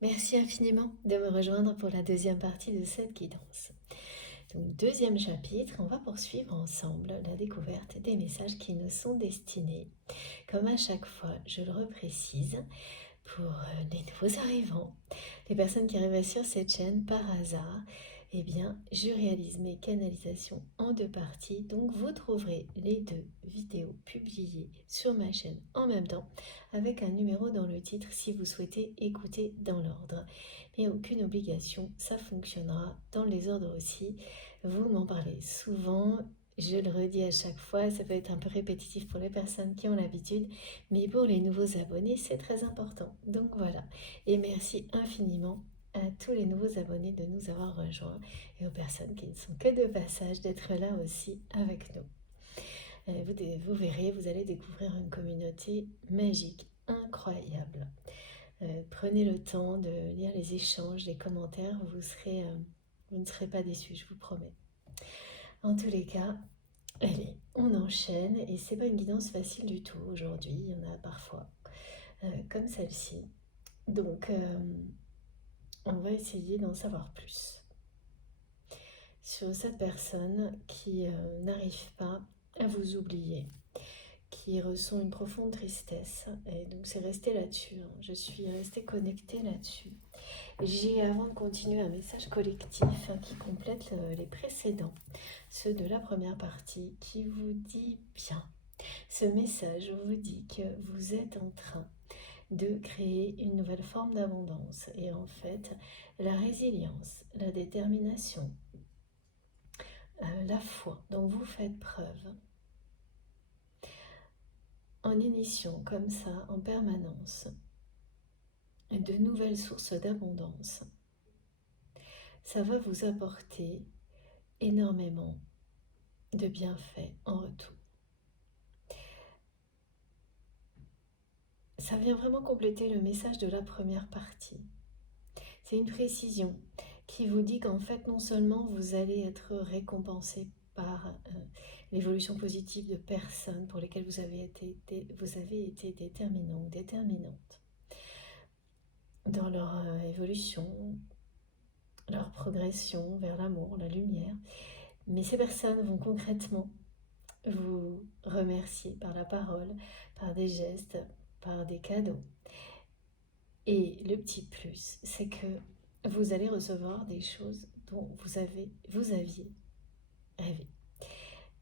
Merci infiniment de me rejoindre pour la deuxième partie de cette guidance. Donc, deuxième chapitre, on va poursuivre ensemble la découverte des messages qui nous sont destinés. Comme à chaque fois, je le reprécise, pour les nouveaux arrivants, les personnes qui arrivent sur cette chaîne par hasard, eh bien, je réalise mes canalisations en deux parties. Donc, vous trouverez les deux vidéos publiées sur ma chaîne en même temps, avec un numéro dans le titre si vous souhaitez écouter dans l'ordre. Mais aucune obligation, ça fonctionnera dans les ordres aussi. Vous m'en parlez souvent. Je le redis à chaque fois, ça peut être un peu répétitif pour les personnes qui ont l'habitude, mais pour les nouveaux abonnés, c'est très important. Donc voilà. Et merci infiniment à tous les nouveaux abonnés de nous avoir rejoints et aux personnes qui ne sont que de passage d'être là aussi avec nous. Vous verrez, vous allez découvrir une communauté magique, incroyable. Prenez le temps de lire les échanges, les commentaires, vous ne serez pas déçus, je vous promets. En tous les cas, allez, on enchaîne et c'est pas une guidance facile du tout aujourd'hui, il y en a parfois comme celle-ci. Donc, on va essayer d'en savoir plus sur cette personne qui n'arrive pas à vous oublier, qui ressent une profonde tristesse. Et donc, c'est resté là-dessus. Je suis restée connectée là-dessus. J'ai, avant de continuer, un message collectif qui complète les précédents, ceux de la première partie, qui vous dit bien. Ce message vous dit que vous êtes en train de créer une nouvelle forme d'abondance. Et en fait, la résilience, la détermination, la foi dont vous faites preuve en initiant comme ça en permanence de nouvelles sources d'abondance, ça va vous apporter énormément de bienfaits en retour. Ça vient vraiment compléter le message de la première partie. C'est une précision qui vous dit qu'en fait, non seulement vous allez être récompensé par l'évolution positive de personnes pour lesquelles vous avez été déterminant ou déterminante dans leur évolution, leur progression vers l'amour, la lumière. Mais ces personnes vont concrètement vous remercier par la parole, par des gestes, par des cadeaux. Et le petit plus, c'est que vous allez recevoir des choses dont vous aviez rêvé,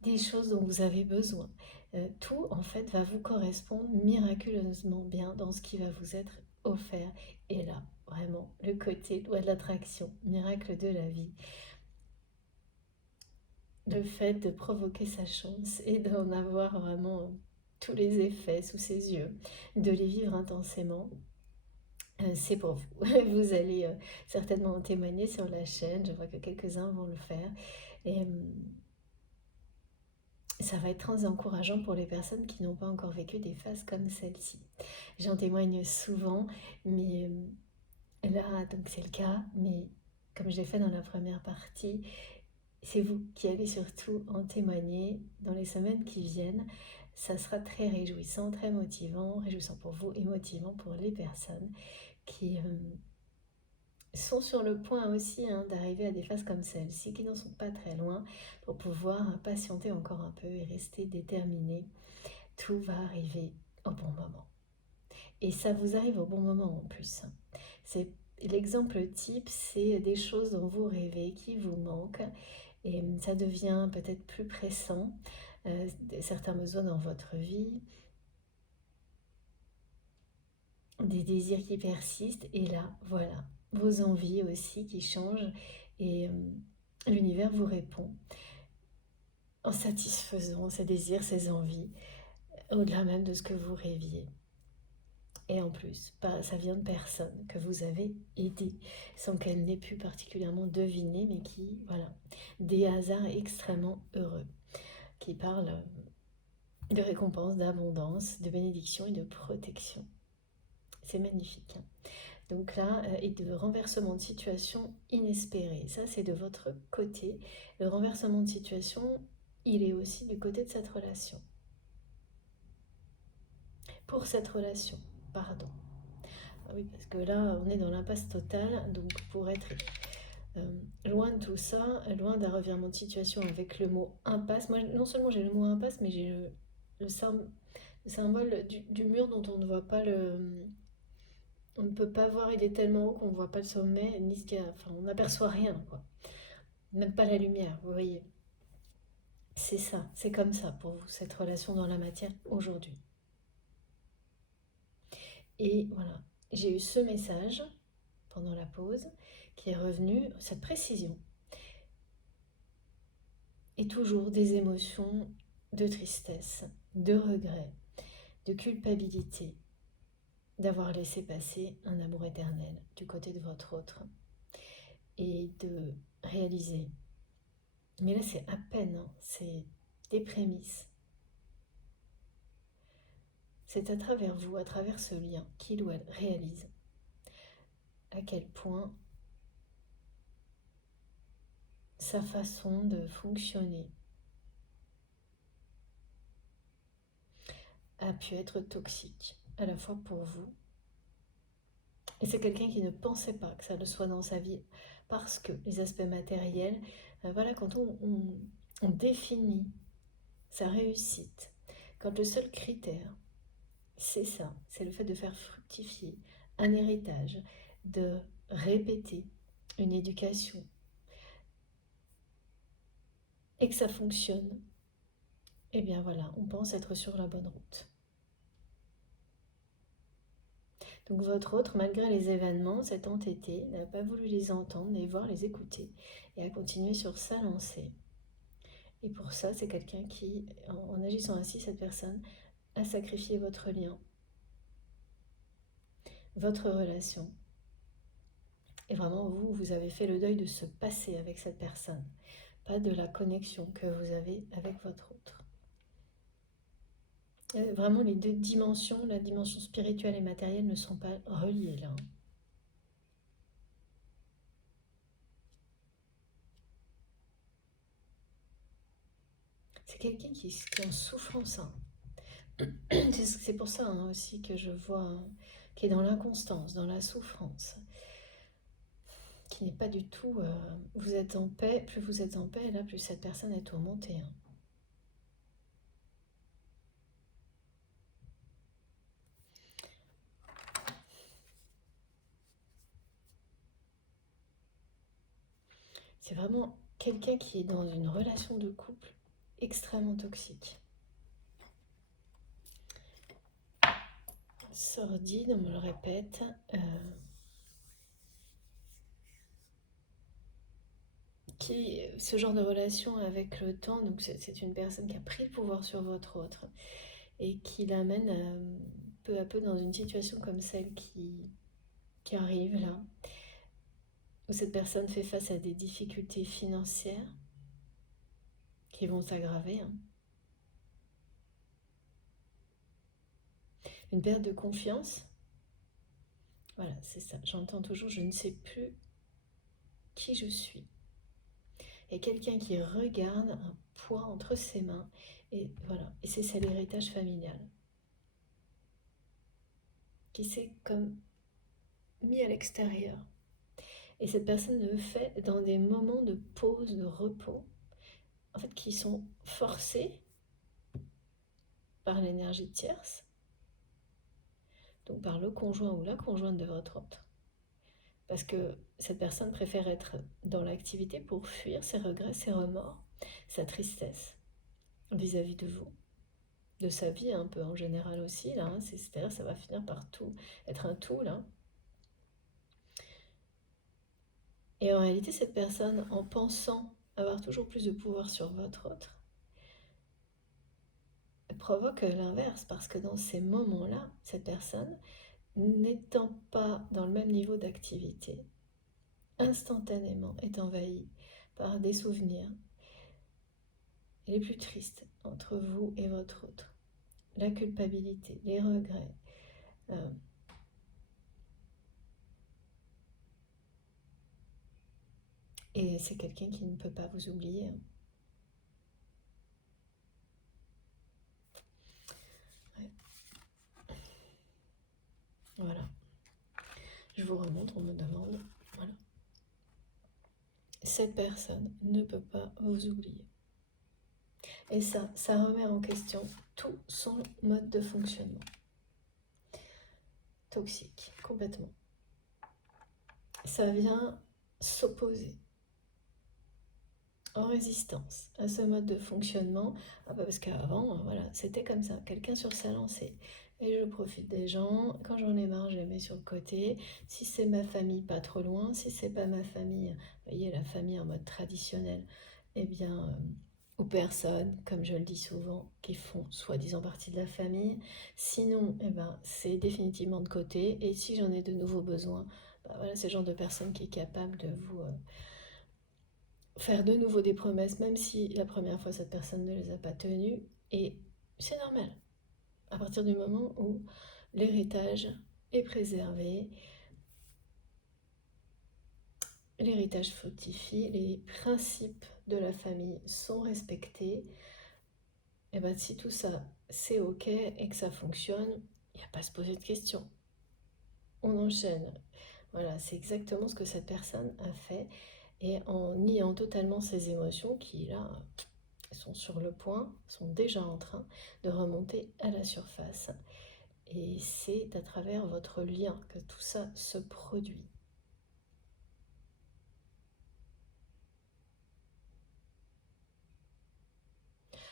des choses dont vous avez besoin. Tout, en fait, va vous correspondre miraculeusement bien dans ce qui va vous être offert. Et là, vraiment, le côté loi de l'attraction, miracle de la vie, le fait de provoquer sa chance et d'en avoir vraiment tous les effets sous ses yeux, de les vivre intensément, c'est pour vous. Vous allez certainement en témoigner sur la chaîne. Je vois que quelques-uns vont le faire. Et ça va être très encourageant pour les personnes qui n'ont pas encore vécu des phases comme celle-ci. J'en témoigne souvent, mais là, donc c'est le cas. Mais comme je l'ai fait dans la première partie, c'est vous qui allez surtout en témoigner dans les semaines qui viennent. Ça sera très réjouissant, très motivant, réjouissant pour vous et motivant pour les personnes qui sont sur le point aussi d'arriver à des phases comme celle-ci, qui n'en sont pas très loin, pour pouvoir patienter encore un peu et rester déterminé. Tout va arriver au bon moment. Et ça vous arrive au bon moment en plus. C'est l'exemple type, c'est des choses dont vous rêvez, qui vous manquent, et ça devient peut-être plus pressant, certains besoins dans votre vie, des désirs qui persistent, et là, voilà, vos envies aussi qui changent, et l'univers vous répond en satisfaisant ces désirs, ces envies, au-delà même de ce que vous rêviez. Et en plus, ça vient de personnes que vous avez aidées, sans qu'elles n'aient pu particulièrement deviner, mais qui, voilà, des hasards extrêmement heureux, qui parlent de récompense, d'abondance, de bénédiction et de protection. C'est magnifique. Donc là, et de renversement de situation inespéré. Ça, c'est de votre côté. Le renversement de situation, il est aussi du côté de cette relation. Pour cette relation, pardon. Ah oui, parce que là, on est dans l'impasse totale. Donc, pour être loin de tout ça, loin d'un revirement de situation avec le mot impasse. Moi, non seulement j'ai le mot impasse, mais j'ai le symbole du mur dont on ne voit pas le... On ne peut pas voir, il est tellement haut qu'on ne voit pas le sommet, ni ce qu'il y a... Enfin, on n'aperçoit rien, quoi. Même pas la lumière, vous voyez. C'est ça, c'est comme ça pour vous, cette relation dans la matière aujourd'hui. Et voilà, j'ai eu ce message pendant la pause qui est revenu, cette précision. Et toujours des émotions de tristesse, de regret, de culpabilité d'avoir laissé passer un amour éternel du côté de votre autre et de réaliser. Mais là, c'est à peine, hein, c'est des prémices. C'est à travers vous, à travers ce lien, qu'il ou elle réalise à quel point sa façon de fonctionner a pu être toxique, à la fois pour vous. Et c'est quelqu'un qui ne pensait pas que ça le soit dans sa vie, parce que les aspects matériels, voilà, quand on définit sa réussite, quand le seul critère, c'est ça, c'est le fait de faire fructifier un héritage, de répéter une éducation, et que ça fonctionne, eh bien voilà, on pense être sur la bonne route. Donc votre autre, malgré les événements, s'est entêté, n'a pas voulu les entendre, les voir, les écouter, et a continué sur sa lancée. Et pour ça, c'est quelqu'un qui, en agissant ainsi, cette personne a sacrifié votre lien, votre relation. Et vraiment, vous avez fait le deuil de ce passé avec cette personne, pas de la connexion que vous avez avec votre autre. Vraiment, les deux dimensions, la dimension spirituelle et matérielle, ne sont pas reliées là. C'est quelqu'un qui est en souffrance. Hein. C'est pour ça hein, aussi que je vois qui est dans l'inconstance, dans la souffrance, qui n'est pas du tout... vous êtes en paix, plus vous êtes en paix, là, plus cette personne est tourmentée. Hein. C'est vraiment quelqu'un qui est dans une relation de couple extrêmement toxique. Sordide, on me le répète. Ce genre de relation avec le temps, donc c'est une personne qui a pris le pouvoir sur votre autre et qui l'amène peu à peu dans une situation comme celle qui arrive là, où cette personne fait face à des difficultés financières qui vont s'aggraver. Hein. Une perte de confiance. Voilà, c'est ça. J'entends toujours, je ne sais plus qui je suis. Et quelqu'un qui regarde un poids entre ses mains. Et voilà, et c'est ça l'héritage familial. Qui s'est comme mis à l'extérieur. Et cette personne le fait dans des moments de pause, de repos, en fait, qui sont forcés par l'énergie tierce, donc par le conjoint ou la conjointe de votre autre. Parce que cette personne préfère être dans l'activité pour fuir ses regrets, ses remords, sa tristesse vis-à-vis de vous, de sa vie un peu en général aussi, là, hein, c'est-à-dire ça va finir par tout, être un tout, là. Et en réalité, cette personne, en pensant avoir toujours plus de pouvoir sur votre autre, provoque l'inverse, parce que dans ces moments-là, cette personne, n'étant pas dans le même niveau d'activité, instantanément est envahie par des souvenirs les plus tristes entre vous et votre autre. La culpabilité, les regrets. Et c'est quelqu'un qui ne peut pas vous oublier. Ouais. Voilà. Je vous remonte, on me demande, voilà. Cette personne ne peut pas vous oublier. Et ça remet en question tout son mode de fonctionnement. Toxique, complètement. Ça vient s'opposer en résistance à ce mode de fonctionnement. Parce qu'avant, voilà, c'était comme ça, quelqu'un sur sa lancée. Et je profite des gens, quand j'en ai marre, je les mets sur le côté. Si c'est ma famille, pas trop loin. Si c'est pas ma famille, vous voyez, la famille en mode traditionnel, eh bien, aux personnes, comme je le dis souvent, qui font soi-disant partie de la famille. Sinon, eh ben, c'est définitivement de côté. Et si j'en ai de nouveaux besoins, voilà, c'est le genre de personne qui est capable de vous faire de nouveau des promesses, même si la première fois cette personne ne les a pas tenues. Et c'est normal. À partir du moment où l'héritage est préservé, l'héritage fructifie, les principes de la famille sont respectés, et bien si tout ça c'est ok et que ça fonctionne, il n'y a pas à se poser de questions. On enchaîne. Voilà, c'est exactement ce que cette personne a fait, et en niant totalement ses émotions qui là sont sur le point, sont déjà en train de remonter à la surface. Et c'est à travers votre lien que tout ça se produit.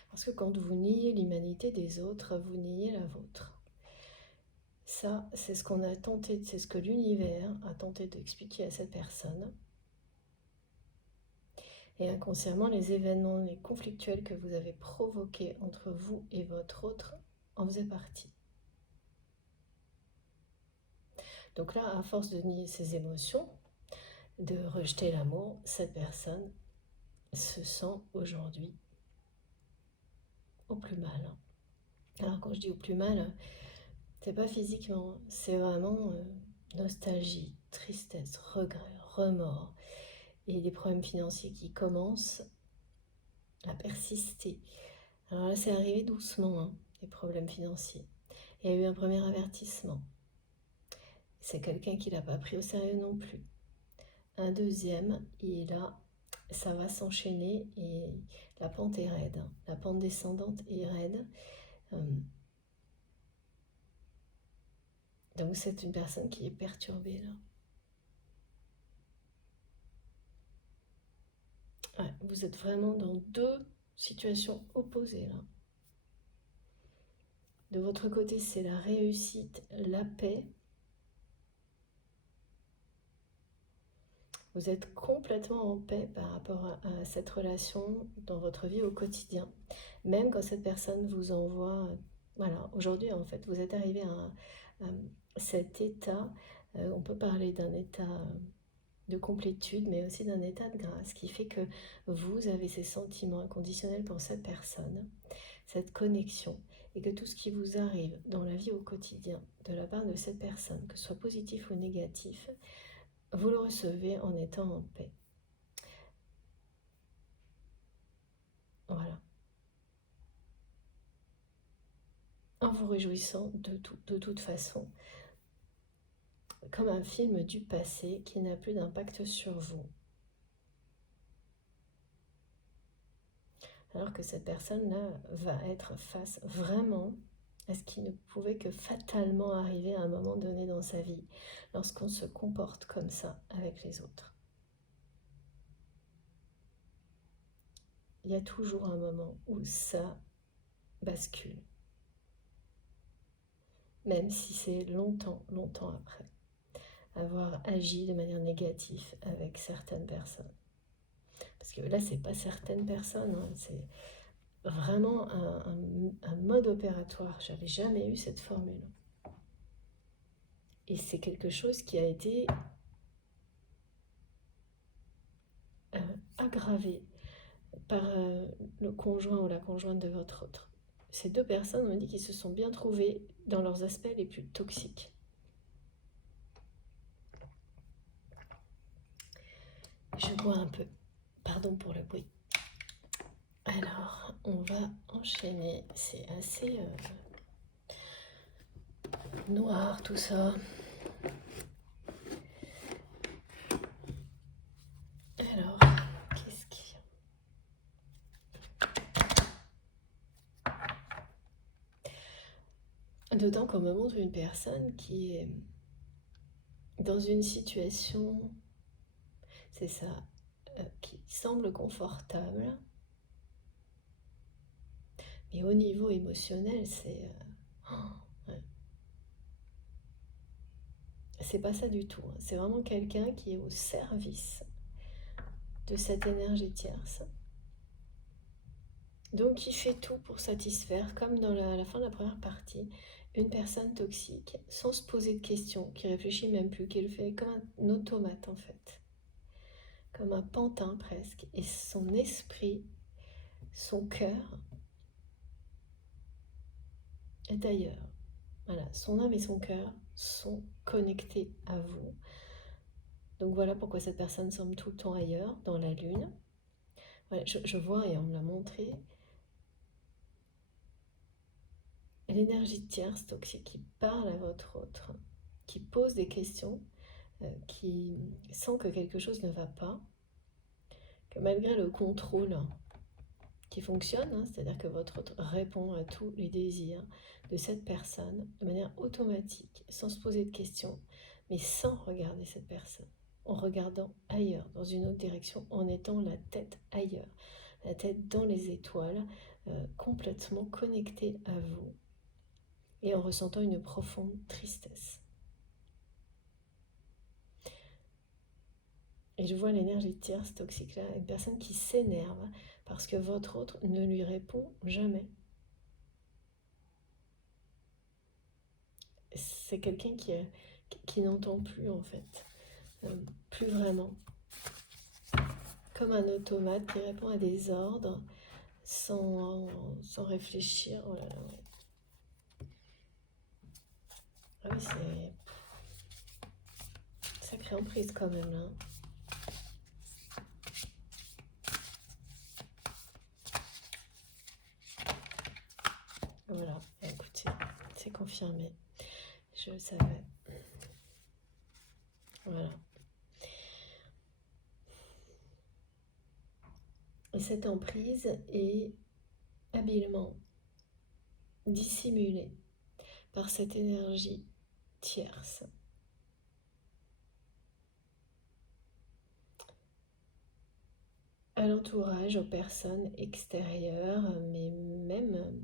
Parce que quand vous niez l'humanité des autres, vous niez la vôtre. Ça, c'est ce qu'on a tenté, c'est ce que l'univers a tenté d'expliquer à cette personne. Et inconsciemment, les événements, les conflictuels que vous avez provoqués entre vous et votre autre en faisaient partie. Donc là, à force de nier ses émotions, de rejeter l'amour, cette personne se sent aujourd'hui au plus mal. Alors quand je dis au plus mal, c'est pas physiquement, c'est vraiment nostalgie, tristesse, regret, remords et des problèmes financiers qui commencent à persister. Alors là, c'est arrivé doucement, hein, les problèmes financiers. Il y a eu un premier avertissement. C'est quelqu'un qui l'a pas pris au sérieux non plus. Un deuxième, et là, ça va s'enchaîner et la pente est raide. Hein. La pente descendante est raide. Donc c'est une personne qui est perturbée là. Ouais, vous êtes vraiment dans deux situations opposées là. De votre côté, c'est la réussite, la paix. Vous êtes complètement en paix par rapport à cette relation dans votre vie au quotidien. Même quand cette personne vous envoie... Voilà, aujourd'hui en fait, vous êtes arrivé à cet état, on peut parler d'un état de complétude, mais aussi d'un état de grâce qui fait que vous avez ces sentiments inconditionnels pour cette personne, cette connexion, et que tout ce qui vous arrive dans la vie au quotidien de la part de cette personne, que ce soit positif ou négatif, vous le recevez en étant en paix. Voilà. En vous réjouissant de toute façon, comme un film du passé qui n'a plus d'impact sur vous. Alors que cette personne-là va être face vraiment à ce qui ne pouvait que fatalement arriver à un moment donné dans sa vie, lorsqu'on se comporte comme ça avec les autres. Il y a toujours un moment où ça bascule, même si c'est longtemps, longtemps après, avoir agi de manière négative avec certaines personnes. Parce que là, c'est pas certaines personnes, hein, c'est vraiment un mode opératoire. J'avais jamais eu cette formule. Et c'est quelque chose qui a été aggravé par le conjoint ou la conjointe de votre autre. Ces deux personnes, on dit qu'ils se sont bien trouvés dans leurs aspects les plus toxiques. Je bois un peu. Pardon pour le bruit. Alors, on va enchaîner. C'est assez noir tout ça. D'autant qu'on me montre une personne qui est dans une situation, c'est ça, qui semble confortable, mais au niveau émotionnel, ouais, c'est pas ça du tout, hein. C'est vraiment quelqu'un qui est au service de cette énergie tierce. Donc qui fait tout pour satisfaire, comme dans la fin de la première partie, une personne toxique, sans se poser de questions, qui réfléchit même plus, qui le fait comme un automate en fait, comme un pantin presque, et son esprit, son cœur est ailleurs. Voilà, son âme et son cœur sont connectés à vous. Donc voilà pourquoi cette personne semble tout le temps ailleurs, dans la lune. Voilà, je vois, et on me l'a montré, l'énergie tierce toxique qui parle à votre autre, qui pose des questions, qui sent que quelque chose ne va pas, que malgré le contrôle qui fonctionne, hein, c'est-à-dire que votre autre répond à tous les désirs de cette personne de manière automatique, sans se poser de questions, mais sans regarder cette personne, en regardant ailleurs, dans une autre direction, en étant la tête ailleurs, la tête dans les étoiles, complètement connectée à vous, et en ressentant une profonde tristesse. Et je vois l'énergie tierce toxique là, une personne qui s'énerve parce que votre autre ne lui répond jamais. C'est quelqu'un qui n'entend plus en fait, plus vraiment. Comme un automate qui répond à des ordres sans réfléchir. Oh là là, ouais. Ah oui, c'est sacrée emprise quand même là. Voilà, écoutez, c'est confirmé. Je le savais. Voilà. Et cette emprise est habilement dissimulée par cette énergie tierce. À l'entourage, aux personnes extérieures, mais même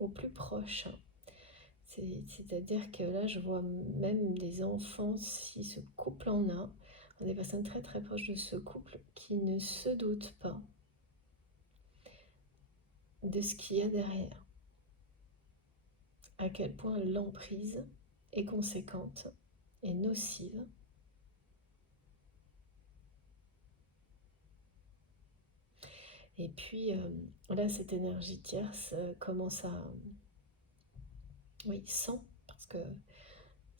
aux plus proches. C'est-à-dire que là, je vois même des enfants, si ce couple en a, des personnes très très proches de ce couple, qui ne se doutent pas de ce qu'il y a derrière. À quel point l'emprise est conséquente et nocive. Et puis là, cette énergie tierce commence à... Oui, sent, parce que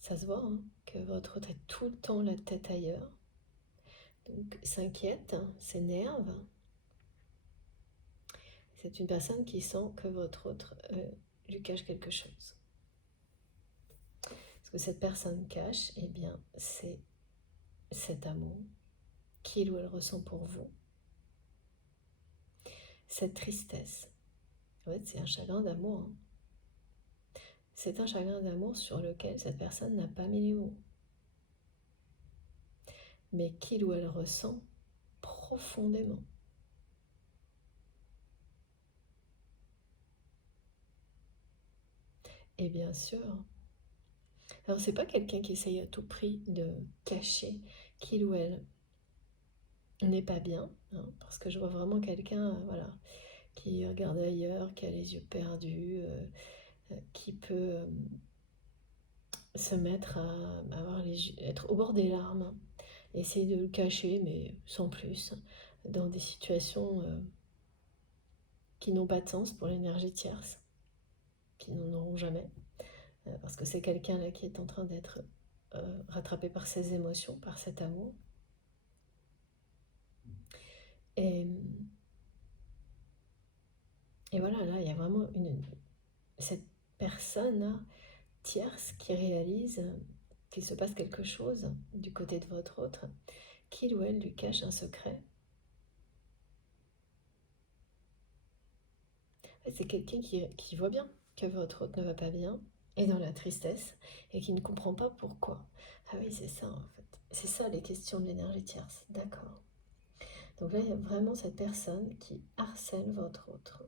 ça se voit, hein, que votre autre est tout le temps la tête ailleurs. Donc s'inquiète, s'énerve. C'est une personne qui sent que votre autre lui cache quelque chose. Ce que cette personne cache, eh bien, c'est cet amour qu'il ou elle ressent pour vous. Cette tristesse. En fait, c'est un chagrin d'amour. Hein. C'est un chagrin d'amour sur lequel cette personne n'a pas mis les mots. Mais qu'il ou elle ressent profondément. Et bien sûr, alors c'est pas quelqu'un qui essaye à tout prix de cacher qu'il ou elle n'est pas bien, hein, parce que je vois vraiment quelqu'un, voilà, qui regarde ailleurs, qui a les yeux perdus, qui peut se mettre à avoir être au bord des larmes, hein, essayer de le cacher, mais sans plus, dans des situations qui n'ont pas de sens pour l'énergie tierce, qui n'en auront jamais, parce que c'est quelqu'un là qui est en train d'être rattrapé par ses émotions, par cet amour. Et, et voilà, là, il y a vraiment cette personne tierce qui réalise qu'il se passe quelque chose du côté de votre autre, qu'il ou elle lui cache un secret. C'est quelqu'un qui voit bien que votre autre ne va pas bien est dans la tristesse et qui ne comprend pas pourquoi. Ah oui, c'est ça en fait. C'est ça les questions de l'énergie tierce, d'accord. Donc là, il y a vraiment cette personne qui harcèle votre autre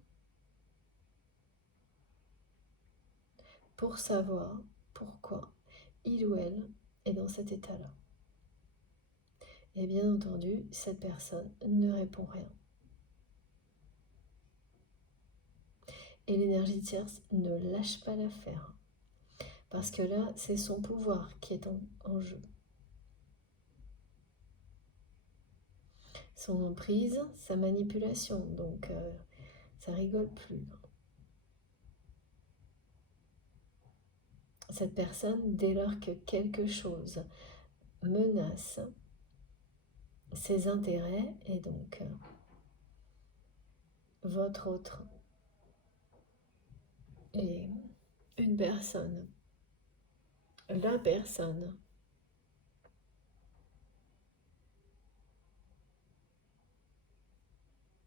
pour savoir pourquoi il ou elle est dans cet état-là. Et bien entendu, cette personne ne répond rien. Et l'énergie tierce ne lâche pas l'affaire. Parce que là, c'est son pouvoir qui est en jeu. Son emprise, sa manipulation. Donc, ça rigole plus. Cette personne, dès lors que quelque chose menace ses intérêts et donc votre autre est une personne, la personne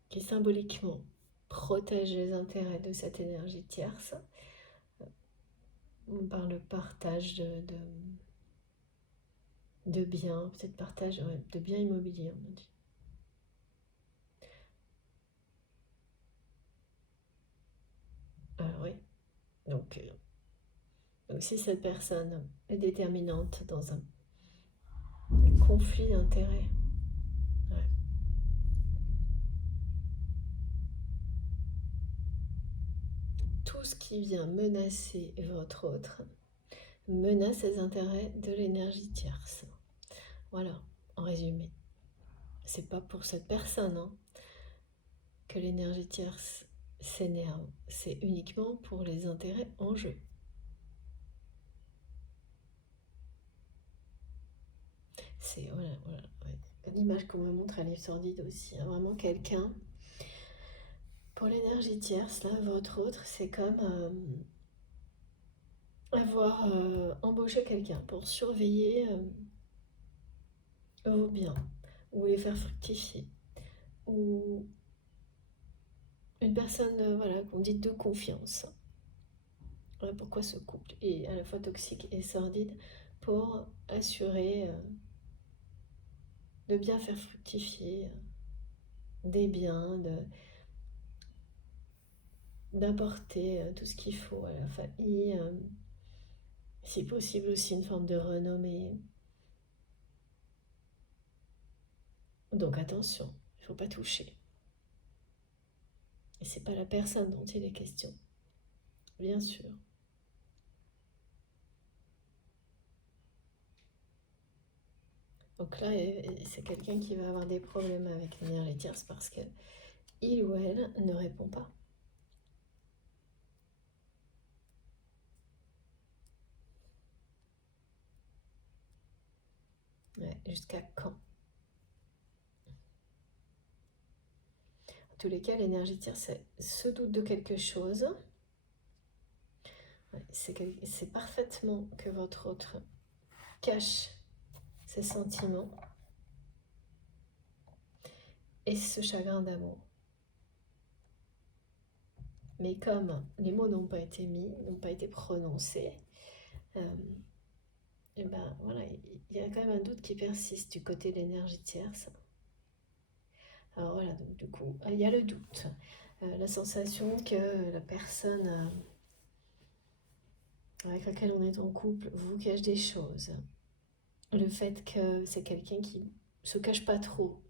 qui symboliquement protège les intérêts de cette énergie tierce par le partage de biens, peut-être partage de biens immobiliers, on dit. Alors oui, donc si cette personne est déterminante dans un conflit d'intérêts, ouais. Tout ce qui vient menacer votre autre menace les intérêts de l'énergie tierce. Voilà, en résumé. C'est pas pour cette personne que l'énergie tierce s'énerve, c'est uniquement pour les intérêts en jeu. C'est voilà, ouais. L'image qu'on me montre à Livre Sordide aussi, vraiment quelqu'un. Pour l'énergie tierce, là, votre autre, c'est comme avoir embauché quelqu'un pour surveiller vos biens ou les faire fructifier, ou une personne voilà, qu'on dit de confiance. Voilà pourquoi ce couple est à la fois toxique et sordide, pour assurer de bien faire fructifier des biens, d'apporter tout ce qu'il faut à la famille, si possible aussi une forme de renommée. Donc attention, il ne faut pas toucher. Et c'est pas la personne dont il est question, bien sûr. Donc là, c'est quelqu'un qui va avoir des problèmes avec l'énergie tierce parce que il ou elle ne répond pas. Ouais, jusqu'à quand? En tous les cas, l'énergie tierce se doute de quelque chose. Ouais, c'est parfaitement que votre autre cache ses sentiments et ce chagrin d'amour. Mais comme les mots n'ont pas été mis, n'ont pas été prononcés, et ben voilà, il y a quand même un doute qui persiste du côté de l'énergie tierce. Alors voilà, donc du coup, il y a le doute, la sensation que la personne avec laquelle on est en couple vous cache des choses, le fait que c'est quelqu'un qui se cache pas trop,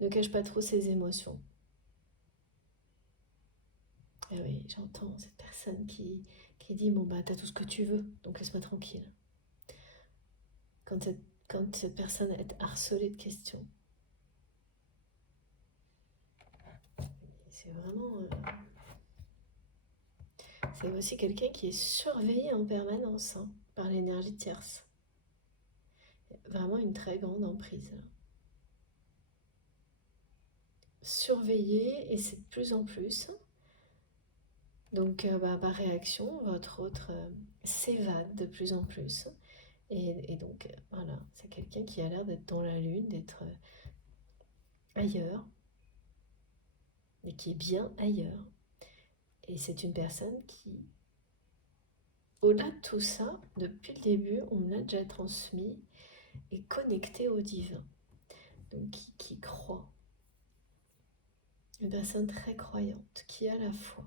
ne cache pas trop ses émotions. Ah oui, j'entends cette personne qui dit bon bah t'as tout ce que tu veux, donc laisse-moi tranquille. Quand cette personne est harcelée de questions, c'est vraiment c'est aussi quelqu'un qui est surveillé en permanence par l'énergie tierce. Vraiment une très grande emprise. Surveillé, et c'est de plus en plus. Donc par réaction, votre autre s'évade de plus en plus. Et donc voilà, c'est quelqu'un qui a l'air d'être dans la lune, d'être ailleurs, et qui est bien ailleurs. Et c'est une personne qui au-delà de tout ça, depuis le début, on me l'a déjà transmis, est connecté au divin, donc qui croit. Une personne très croyante, qui a la foi.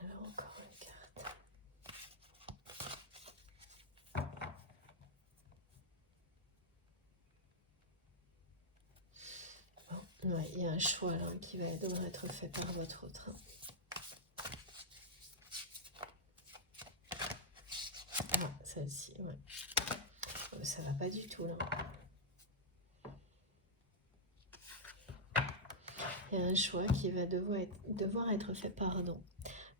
Alors encore une carte. Bon, ouais, il y a un choix là qui devrait être fait par votre autre. Ouais, celle-ci, ouais. Ça va pas du tout là. Il y a un choix qui va devoir être fait, pardon,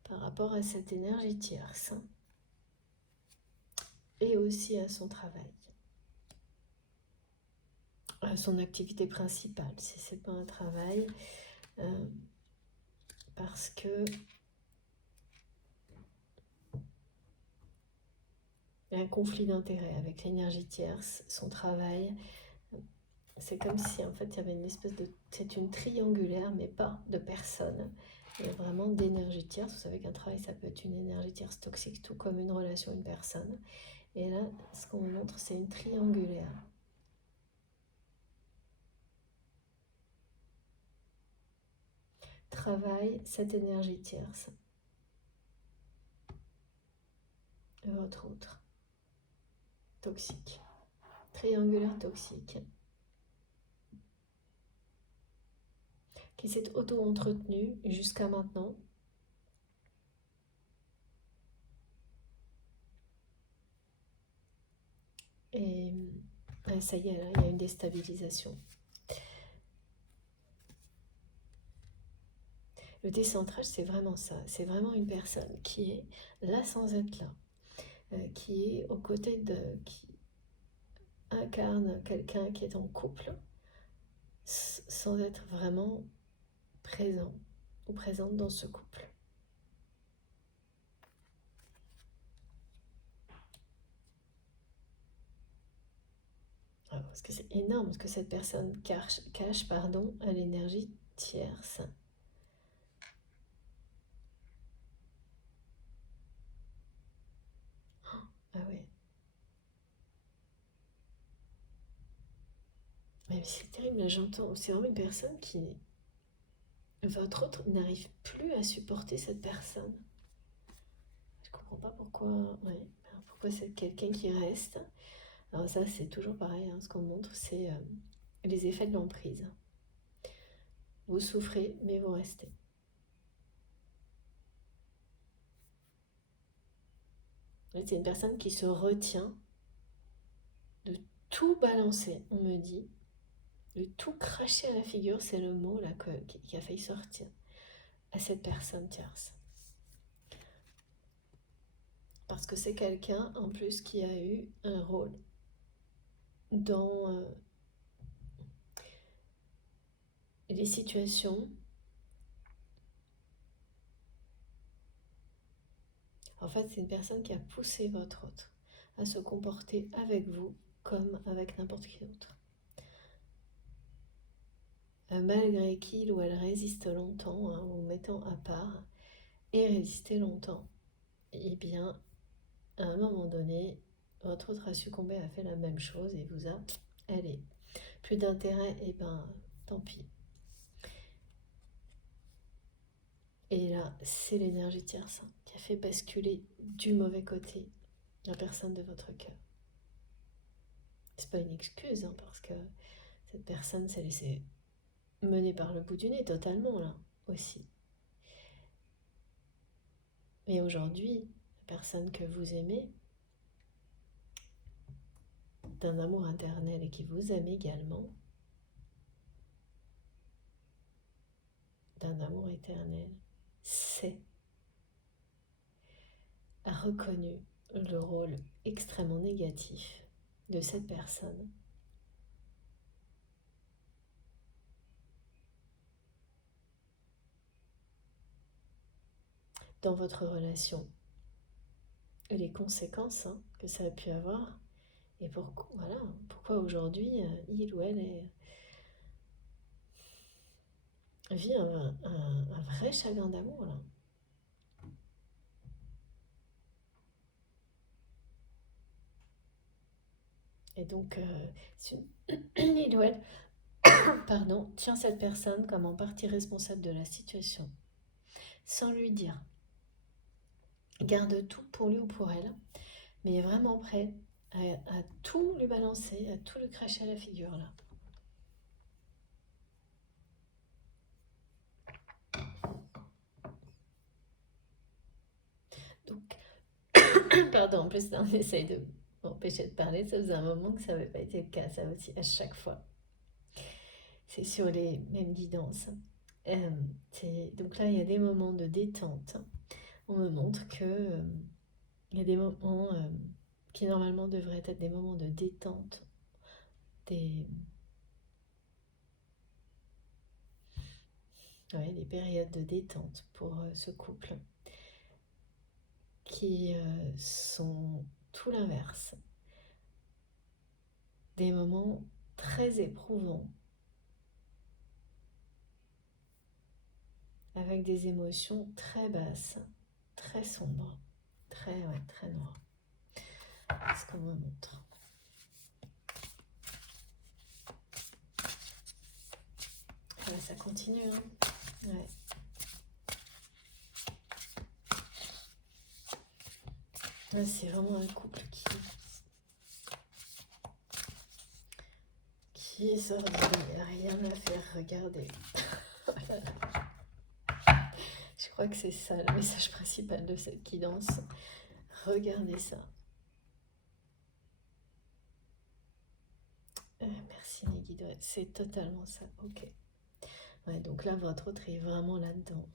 par rapport à cette énergie tierce et aussi à son travail, à son activité principale, si c'est pas un travail, parce que il y a un conflit d'intérêts avec l'énergie tierce, son travail. C'est comme si en fait il y avait une espèce de... C'est une triangulaire, mais pas de personne. Il y a vraiment d'énergie tierce. Vous savez qu'un travail, ça peut être une énergie tierce toxique, tout comme une relation, une personne. Et là, ce qu'on me montre, c'est une triangulaire. Travail, cette énergie tierce. Et votre autre. Toxique. Triangulaire toxique. Qui s'est auto-entretenu jusqu'à maintenant. Et ça y est, là, il y a une déstabilisation. Le décentrage, c'est vraiment ça. C'est vraiment une personne qui est là sans être là. Qui est aux côtés qui incarne quelqu'un qui est en couple sans être vraiment présent ou présente dans ce couple. Parce que c'est énorme, parce que cette personne cache à l'énergie tierce. Ah ouais. Mais c'est terrible, j'entends. C'est vraiment une personne qui... Votre autre n'arrive plus à supporter cette personne. Je comprends pas pourquoi... Ouais. Pourquoi c'est quelqu'un qui reste. Alors ça, c'est toujours pareil, hein, ce qu'on montre, c'est les effets de l'emprise. Vous souffrez, mais vous restez. C'est une personne qui se retient de tout balancer, on me dit, de tout cracher à la figure, c'est le mot là qui a failli sortir à cette personne tierce. Parce que c'est quelqu'un en plus qui a eu un rôle dans les situations. En fait, c'est une personne qui a poussé votre autre à se comporter avec vous comme avec n'importe qui d'autre. Malgré qu'il ou elle résiste longtemps, en vous mettant à part, et résister longtemps, eh bien, à un moment donné, votre autre a succombé, a fait la même chose et vous a, allez, plus d'intérêt, et ben, tant pis. Et là, c'est l'énergie tierce qui a fait basculer du mauvais côté la personne de votre cœur. C'est pas une excuse, parce que cette personne s'est laissée mener par le bout du nez totalement, là, aussi. Et aujourd'hui, la personne que vous aimez, d'un amour éternel et qui vous aime également, d'un amour éternel, a reconnu le rôle extrêmement négatif de cette personne dans votre relation et les conséquences que ça a pu avoir et pourquoi aujourd'hui il ou elle vit un vrai chagrin d'amour là. Et donc, il ou elle, pardon, tient cette personne comme en partie responsable de la situation, sans lui dire. Garde tout pour lui ou pour elle, mais est vraiment prêt à tout lui balancer, à tout lui cracher à la figure là. Donc, pardon, en plus on essaye de m'empêcher de parler, ça faisait un moment que ça n'avait pas été le cas, ça aussi, à chaque fois. C'est sur les mêmes guidances. Donc là, il y a des moments de détente. On me montre que il y a des moments qui normalement devraient être des moments de détente, des, ouais, des périodes de détente pour ce couple qui sont tout l'inverse. Des moments très éprouvants avec des émotions très basses, très sombres, très noires. C'est ce qu'on me montre. Là, ça continue, hein. Ouais. Là, c'est vraiment un couple qui est sorti, il n'y a rien à faire regarder. Voilà. Je crois que c'est ça le message principal de cette guidance. Regardez ça. Merci mes guides, ouais, c'est totalement ça. Ok. Ouais, donc là, votre autre est vraiment là-dedans.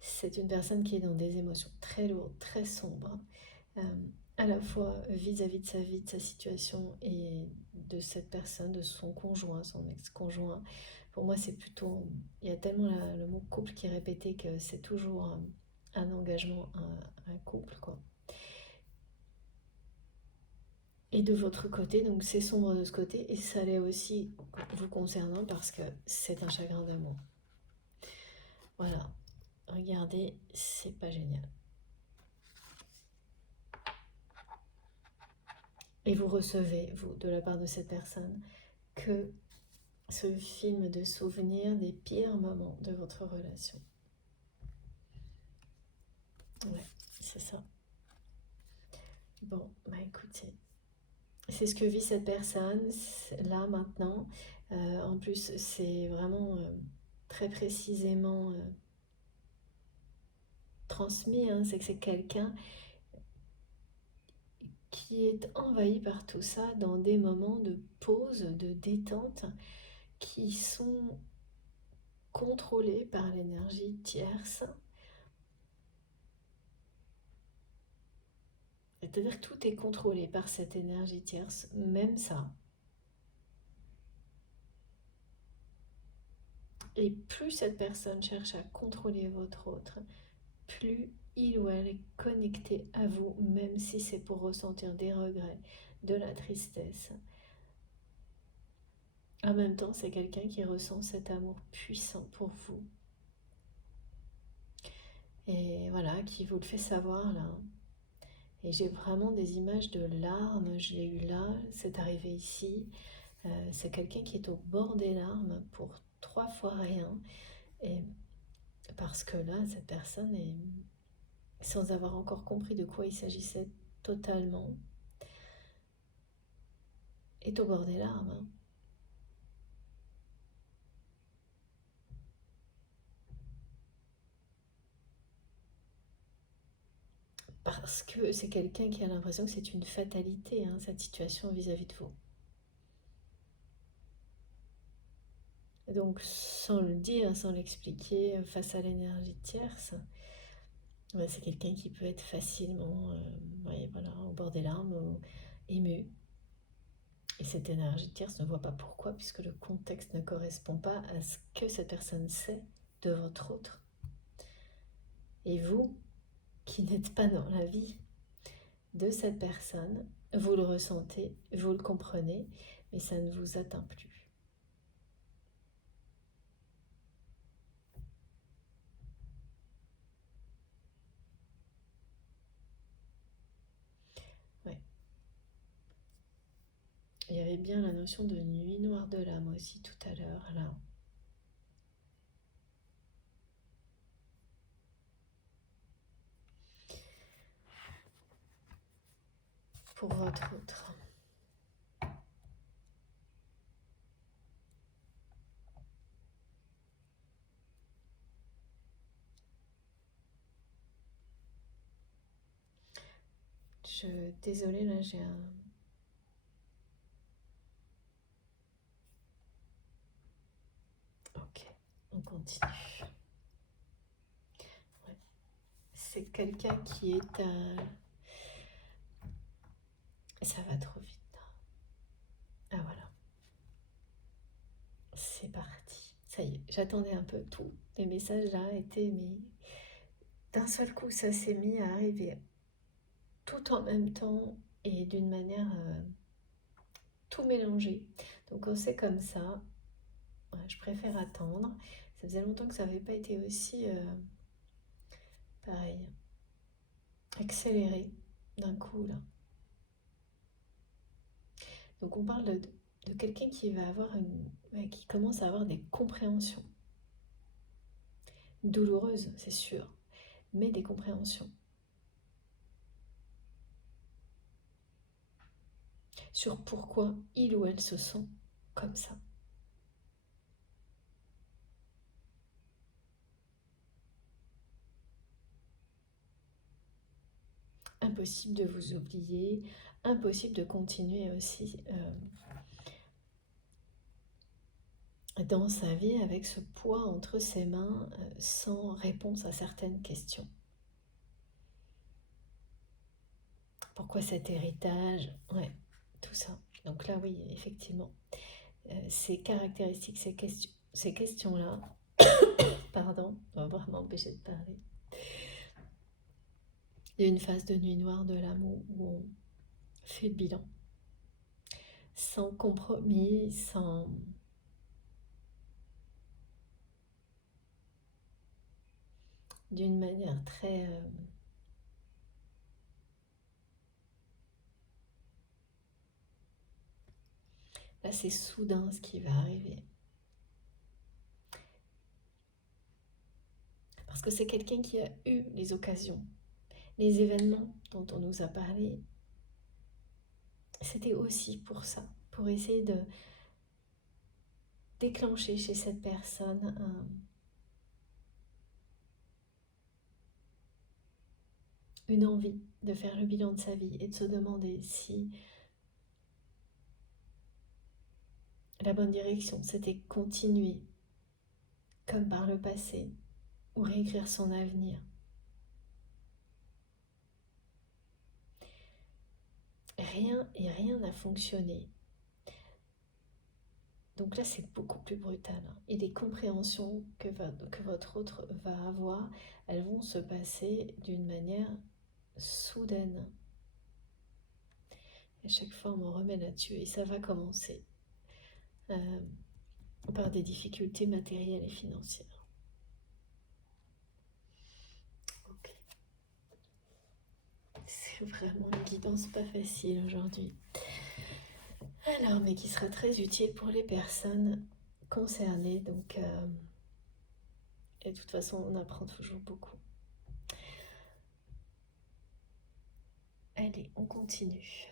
C'est une personne qui est dans des émotions très lourdes, très sombres, à la fois vis-à-vis de sa vie, de sa situation et de cette personne, de son conjoint, son ex-conjoint. Pour moi, c'est plutôt... Il y a tellement le mot couple qui est répété que c'est toujours un engagement, un couple, quoi. Et de votre côté, donc c'est sombre de ce côté, et ça l'est aussi vous concernant parce que c'est un chagrin d'amour. Voilà, regardez, c'est pas génial. Et vous recevez, vous, de la part de cette personne, que ce film de souvenirs des pires moments de votre relation. Ouais, c'est ça. Bon, bah écoutez, c'est ce que vit cette personne, là, maintenant. En plus, c'est vraiment très précisément transmis, hein, c'est que c'est quelqu'un qui est envahi par tout ça dans des moments de pause, de détente, qui sont contrôlés par l'énergie tierce. C'est-à-dire que tout est contrôlé par cette énergie tierce, même ça. Et plus cette personne cherche à contrôler votre autre, plus il ou elle est connecté à vous, même si c'est pour ressentir des regrets, de la tristesse. En même temps, c'est quelqu'un qui ressent cet amour puissant pour vous. Et voilà, qui vous le fait savoir là. Et j'ai vraiment des images de larmes, je l'ai eu là, c'est arrivé ici. C'est quelqu'un qui est au bord des larmes pour 3 fois rien. Et parce que là, cette personne est, sans avoir encore compris de quoi il s'agissait totalement, est au bord des larmes, hein. Parce que c'est quelqu'un qui a l'impression que c'est une fatalité, hein, cette situation vis-à-vis de vous. Donc, sans le dire, sans l'expliquer, face à l'énergie tierce, ouais, c'est quelqu'un qui peut être facilement ouais, voilà, au bord des larmes, ému. Et cette énergie tierce ne voit pas pourquoi, puisque le contexte ne correspond pas à ce que cette personne sait de votre autre. Et vous, qui n'êtes pas dans la vie de cette personne, vous le ressentez, vous le comprenez, mais ça ne vous atteint plus. Il y avait bien la notion de nuit noire de l'âme aussi tout à l'heure, là. Pour votre autre. Désolée, là j'ai un... Ok, on continue. Ouais. C'est quelqu'un qui est à... Ça va trop vite. Ah voilà. C'est parti. Ça y est, j'attendais un peu tout. Les messages là étaient... Mais d'un seul coup, ça s'est mis à arriver tout en même temps et d'une manière tout mélangée. Donc quand c'est comme ça, ouais, je préfère attendre. Ça faisait longtemps que ça n'avait pas été aussi pareil, accéléré d'un coup là. Donc on parle de quelqu'un qui va avoir qui commence à avoir des compréhensions douloureuses, c'est sûr, mais des compréhensions sur pourquoi il ou elle se sent comme ça. Impossible de vous oublier, impossible de continuer aussi dans sa vie avec ce poids entre ses mains sans réponse à certaines questions. Pourquoi cet héritage? Ouais, tout ça. Donc là, oui, effectivement, ces caractéristiques, ces questions-là, pardon, on va vraiment m'empêcher de parler. Il y a une phase de nuit noire de l'amour où on fait le bilan, sans compromis, sans... d'une manière très... Là, c'est soudain ce qui va arriver. Parce que c'est quelqu'un qui a eu les occasions, les événements dont on nous a parlé. C'était aussi pour ça, pour essayer de déclencher chez cette personne une envie de faire le bilan de sa vie et de se demander si la bonne direction c'était continuer comme par le passé ou réécrire son avenir. Rien n'a fonctionné. Donc là, c'est beaucoup plus brutal. Et les compréhensions que votre autre va avoir, elles vont se passer d'une manière soudaine. À chaque fois, on me remet là-dessus et ça va commencer par des difficultés matérielles et financières. Ok. C'est vraiment une guidance pas facile aujourd'hui. Alors, mais qui sera très utile pour les personnes concernées. Donc, et de toute façon, on apprend toujours beaucoup. Allez, on continue.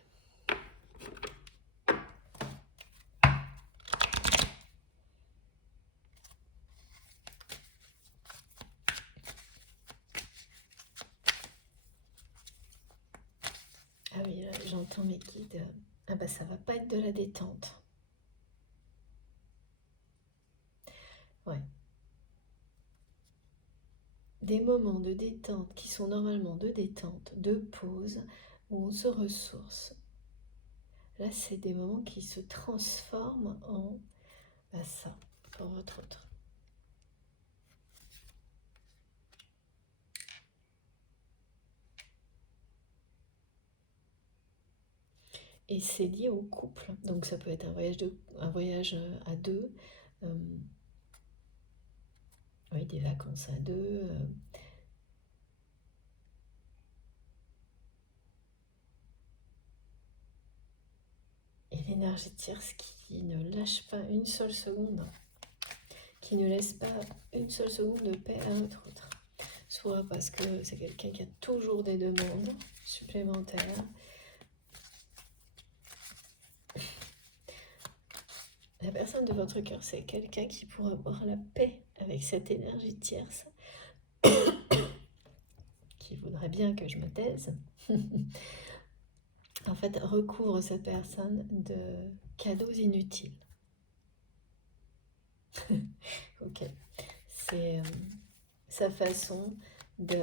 Ah oui, là, j'entends mes guides. Ah bah ça va pas être de la détente. Ouais. Des moments de détente qui sont normalement de détente, de pause, où on se ressource. Là, c'est des moments qui se transforment en ça, pour votre autre. Et c'est lié au couple. Donc ça peut être un voyage à deux, oui, des vacances à deux. Et l'énergie tierce qui ne lâche pas une seule seconde, qui ne laisse pas une seule seconde de paix à votre autre. Soit parce que c'est quelqu'un qui a toujours des demandes supplémentaires. La personne de votre cœur, c'est quelqu'un qui pourra avoir la paix avec cette énergie tierce, qui voudrait bien que je me taise. En fait, recouvre cette personne de cadeaux inutiles. Ok, c'est sa façon de...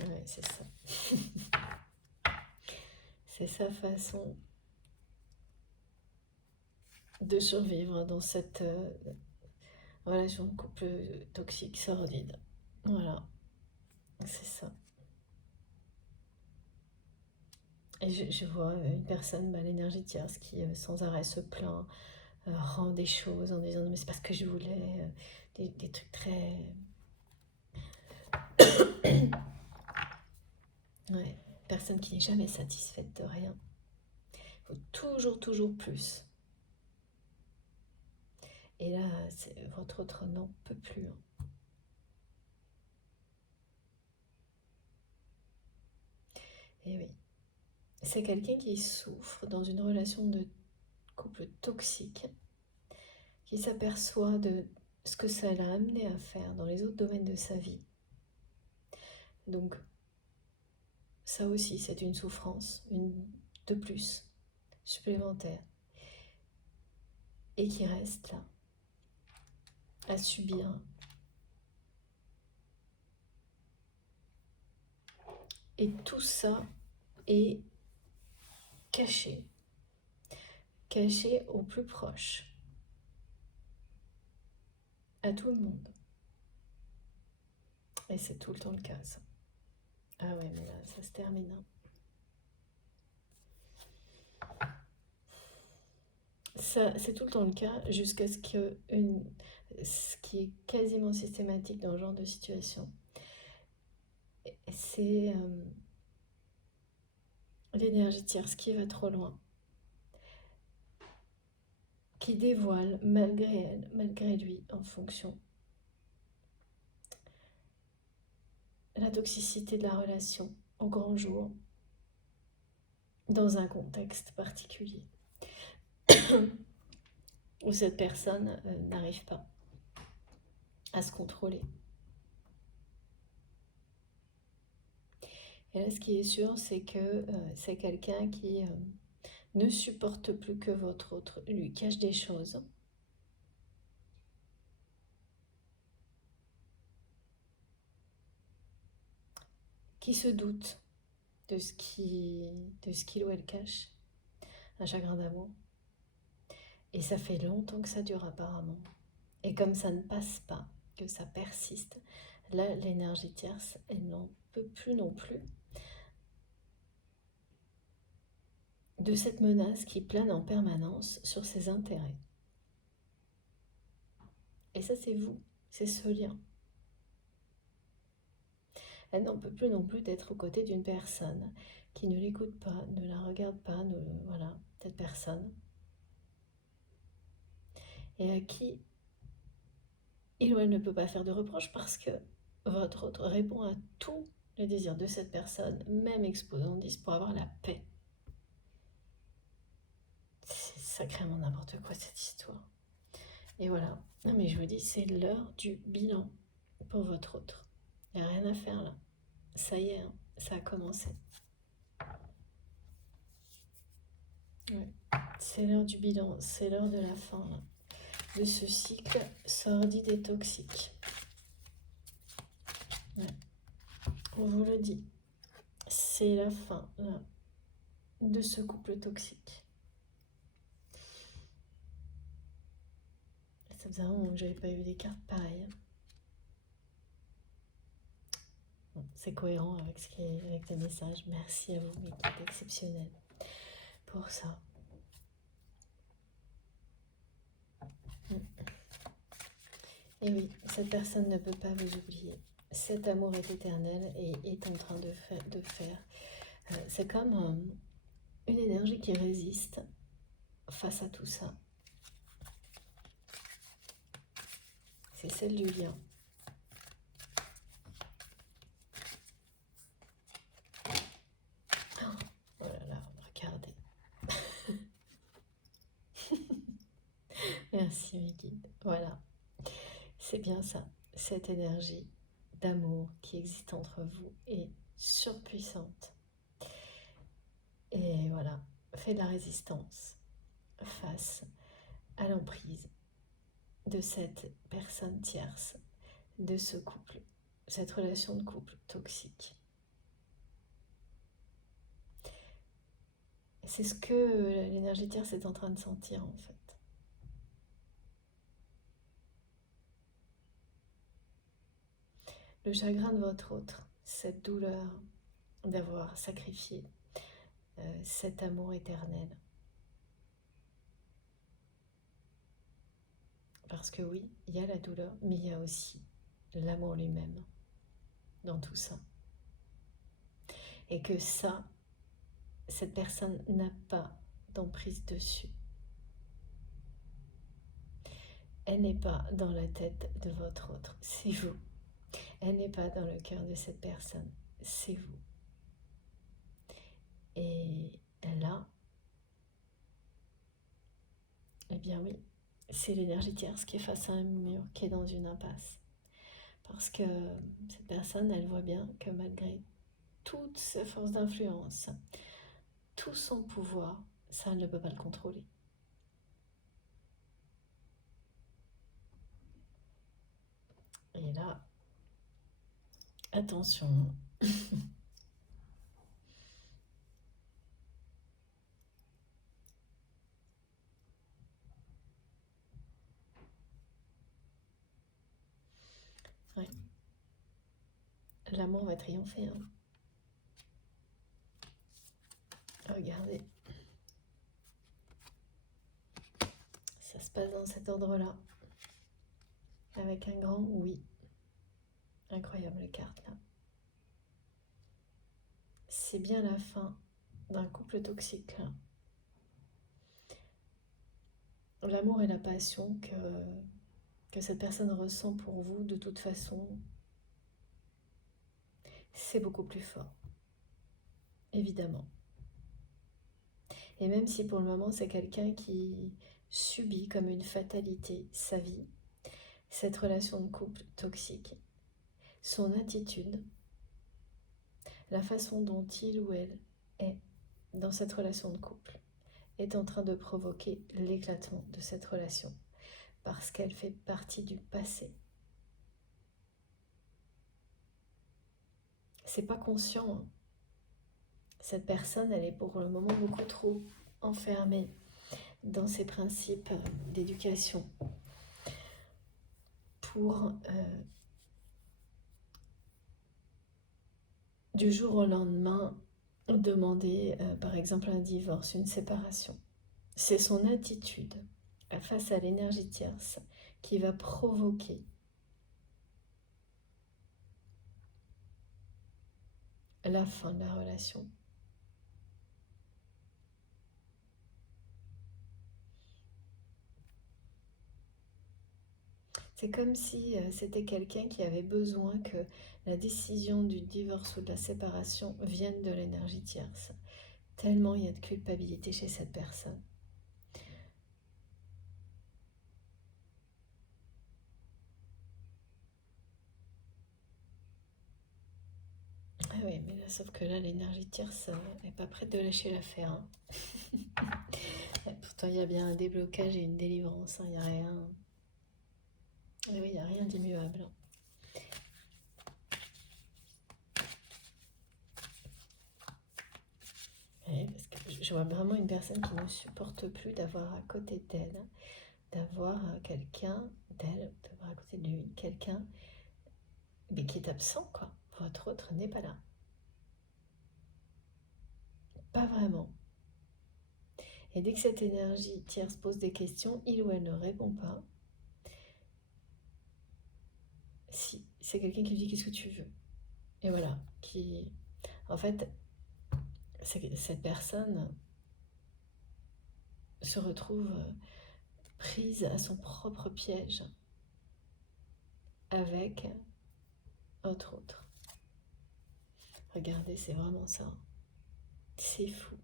Ouais, c'est ça. C'est sa façon de survivre dans cette relation de couple toxique, sordide. Voilà, c'est ça. Et je vois une personne, l'énergie tierce, qui sans arrêt se plaint, rend des choses en disant « mais c'est parce que je voulais des trucs très... » Ouais, personne qui n'est jamais satisfaite de rien. Il faut toujours plus. Et là, votre autre n'en peut plus. Et oui, c'est quelqu'un qui souffre dans une relation de couple toxique, qui s'aperçoit de ce que ça l'a amené à faire dans les autres domaines de sa vie. Donc, ça aussi, c'est une souffrance, de plus, supplémentaire, et qui reste là, à subir. Et tout ça est caché au plus proche, à tout le monde. Et c'est tout le temps le cas, ça. Ah ouais, mais là, ça se termine. Ça, c'est tout le temps le cas jusqu'à ce qui est quasiment systématique dans ce genre de situation, c'est l'énergie tierce qui va trop loin, qui dévoile malgré elle, malgré lui, en fonction, la toxicité de la relation au grand jour, dans un contexte particulier, où cette personne n'arrive pas à se contrôler. Et là, ce qui est sûr, c'est que c'est quelqu'un qui ne supporte plus que votre autre lui cache des choses. Qui se doute de ce qu'il ou elle cache, un chagrin d'amour. Et ça fait longtemps que ça dure apparemment. Et comme ça ne passe pas, que ça persiste, là, l'énergie tierce, elle n'en peut plus non plus de cette menace qui plane en permanence sur ses intérêts. Et ça, c'est vous, c'est ce lien. Elle n'en peut plus non plus d'être aux côtés d'une personne qui ne l'écoute pas, ne la regarde pas, voilà, cette personne. Et à qui il ou elle ne peut pas faire de reproche parce que votre autre répond à tous les désirs de cette personne, même exposant 10 pour avoir la paix. C'est sacrément n'importe quoi cette histoire. Et voilà. Non mais je vous dis, c'est l'heure du bilan pour votre autre. Il n'y a rien à faire là. Ça y est, hein, ça a commencé. Ouais. C'est l'heure du bilan, c'est l'heure de la fin là, de ce cycle sordide et toxique. Ouais. On vous le dit, c'est la fin là, de ce couple toxique. Ça faisait un moment que j'avais pas eu des cartes pareilles. Bon, c'est cohérent avec avec les messages. Merci à vous, équipe exceptionnelle, pour ça. Et oui, cette personne ne peut pas vous oublier. Cet amour est éternel et est en train de faire C'est comme une énergie qui résiste face à tout ça. C'est celle du lien. Oh là là, regardez. Merci mes guides. Voilà, c'est bien ça. Cette énergie d'amour qui existe entre vous est surpuissante. Et voilà, fait de la résistance face à l'emprise de cette personne tierce, de ce couple, cette relation de couple toxique. C'est ce que l'énergie tierce est en train de sentir en fait. Le chagrin de votre autre, cette douleur d'avoir sacrifié cet amour éternel. Parce que oui, il y a la douleur, mais il y a aussi l'amour lui-même dans tout ça. Et que ça, cette personne n'a pas d'emprise dessus. Elle n'est pas dans la tête de votre autre, c'est vous. Elle n'est pas dans le cœur de cette personne, c'est vous. Et là, eh bien oui, c'est l'énergie tierce qui est face à un mur, qui est dans une impasse. Parce que cette personne, elle voit bien que malgré toutes ses forces d'influence, tout son pouvoir, ça elle ne peut pas le contrôler. Et là, attention. Ouais. L'amour va triompher. Hein. Regardez. Ça se passe dans cet ordre-là. Avec un grand oui. Incroyable carte là. C'est bien la fin d'un couple toxique là. L'amour et la passion que cette personne ressent pour vous, de toute façon, c'est beaucoup plus fort. Évidemment. Et même si pour le moment c'est quelqu'un qui subit comme une fatalité sa vie, cette relation de couple toxique, son attitude, la façon dont il ou elle est dans cette relation de couple, est en train de provoquer l'éclatement de cette relation, parce qu'elle fait partie du passé. C'est pas conscient. Hein. Cette personne, elle est pour le moment beaucoup trop enfermée dans ses principes d'éducation pour du jour au lendemain demander par exemple un divorce, une séparation. C'est son attitude face à l'énergie tierce qui va provoquer la fin de la relation. C'est comme si c'était quelqu'un qui avait besoin que la décision du divorce ou de la séparation vienne de l'énergie tierce. Tellement il y a de culpabilité chez cette personne. Ah oui, mais là, sauf que là, l'énergie tierce n'est pas prête de lâcher l'affaire. Hein. Pourtant, il y a bien un déblocage et une délivrance. Hein. Il n'y a rien. Oui, il n'y a rien d'immuable. Oui, parce que je vois vraiment une personne qui ne supporte plus d'avoir à côté d'elle, d'avoir quelqu'un d'elle, d'avoir à côté de lui, quelqu'un mais qui est absent, quoi. Votre autre n'est pas là. Pas vraiment. Et dès que cette énergie tierce pose des questions, il ou elle ne répond pas. Si, c'est quelqu'un qui lui dit qu'est-ce que tu veux. Et voilà, qui... En fait, cette personne se retrouve prise à son propre piège avec autre. Regardez, c'est vraiment ça. C'est fou.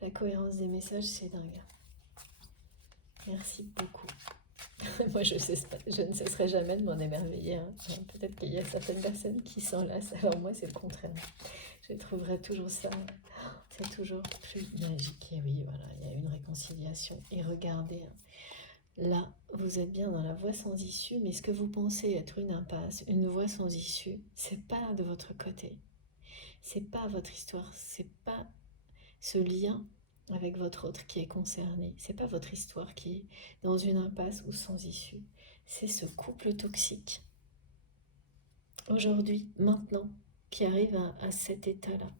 La cohérence des messages, c'est dingue. Merci beaucoup. Moi, je ne cesserai jamais de m'en émerveiller. Hein. Peut-être qu'il y a certaines personnes qui s'enlacent. Alors moi, c'est le contraire. Je trouverai toujours ça. C'est toujours plus magique. Et oui, voilà, il y a une réconciliation. Et regardez, hein, là, vous êtes bien dans la voie sans issue, mais ce que vous pensez être une impasse, une voie sans issue, c'est pas de votre côté. C'est pas votre histoire. C'est pas ce lien avec votre autre qui est concerné. C'est pas votre histoire qui est dans une impasse ou sans issue. C'est ce couple toxique, aujourd'hui, maintenant, qui arrive à cet état-là.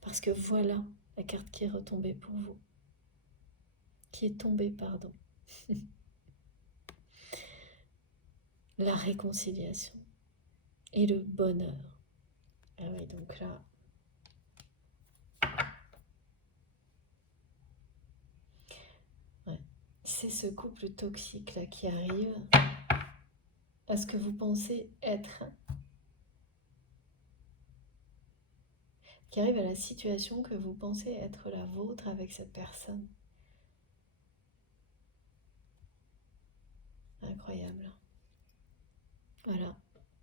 Parce que voilà la carte qui est retombée pour vous. Qui est tombée, pardon. La réconciliation et le bonheur. Ah oui, donc là... Ouais. C'est ce couple toxique là qui arrive à ce que vous pensez être, qui arrive à la situation que vous pensez être la vôtre avec cette personne. Incroyable. Voilà.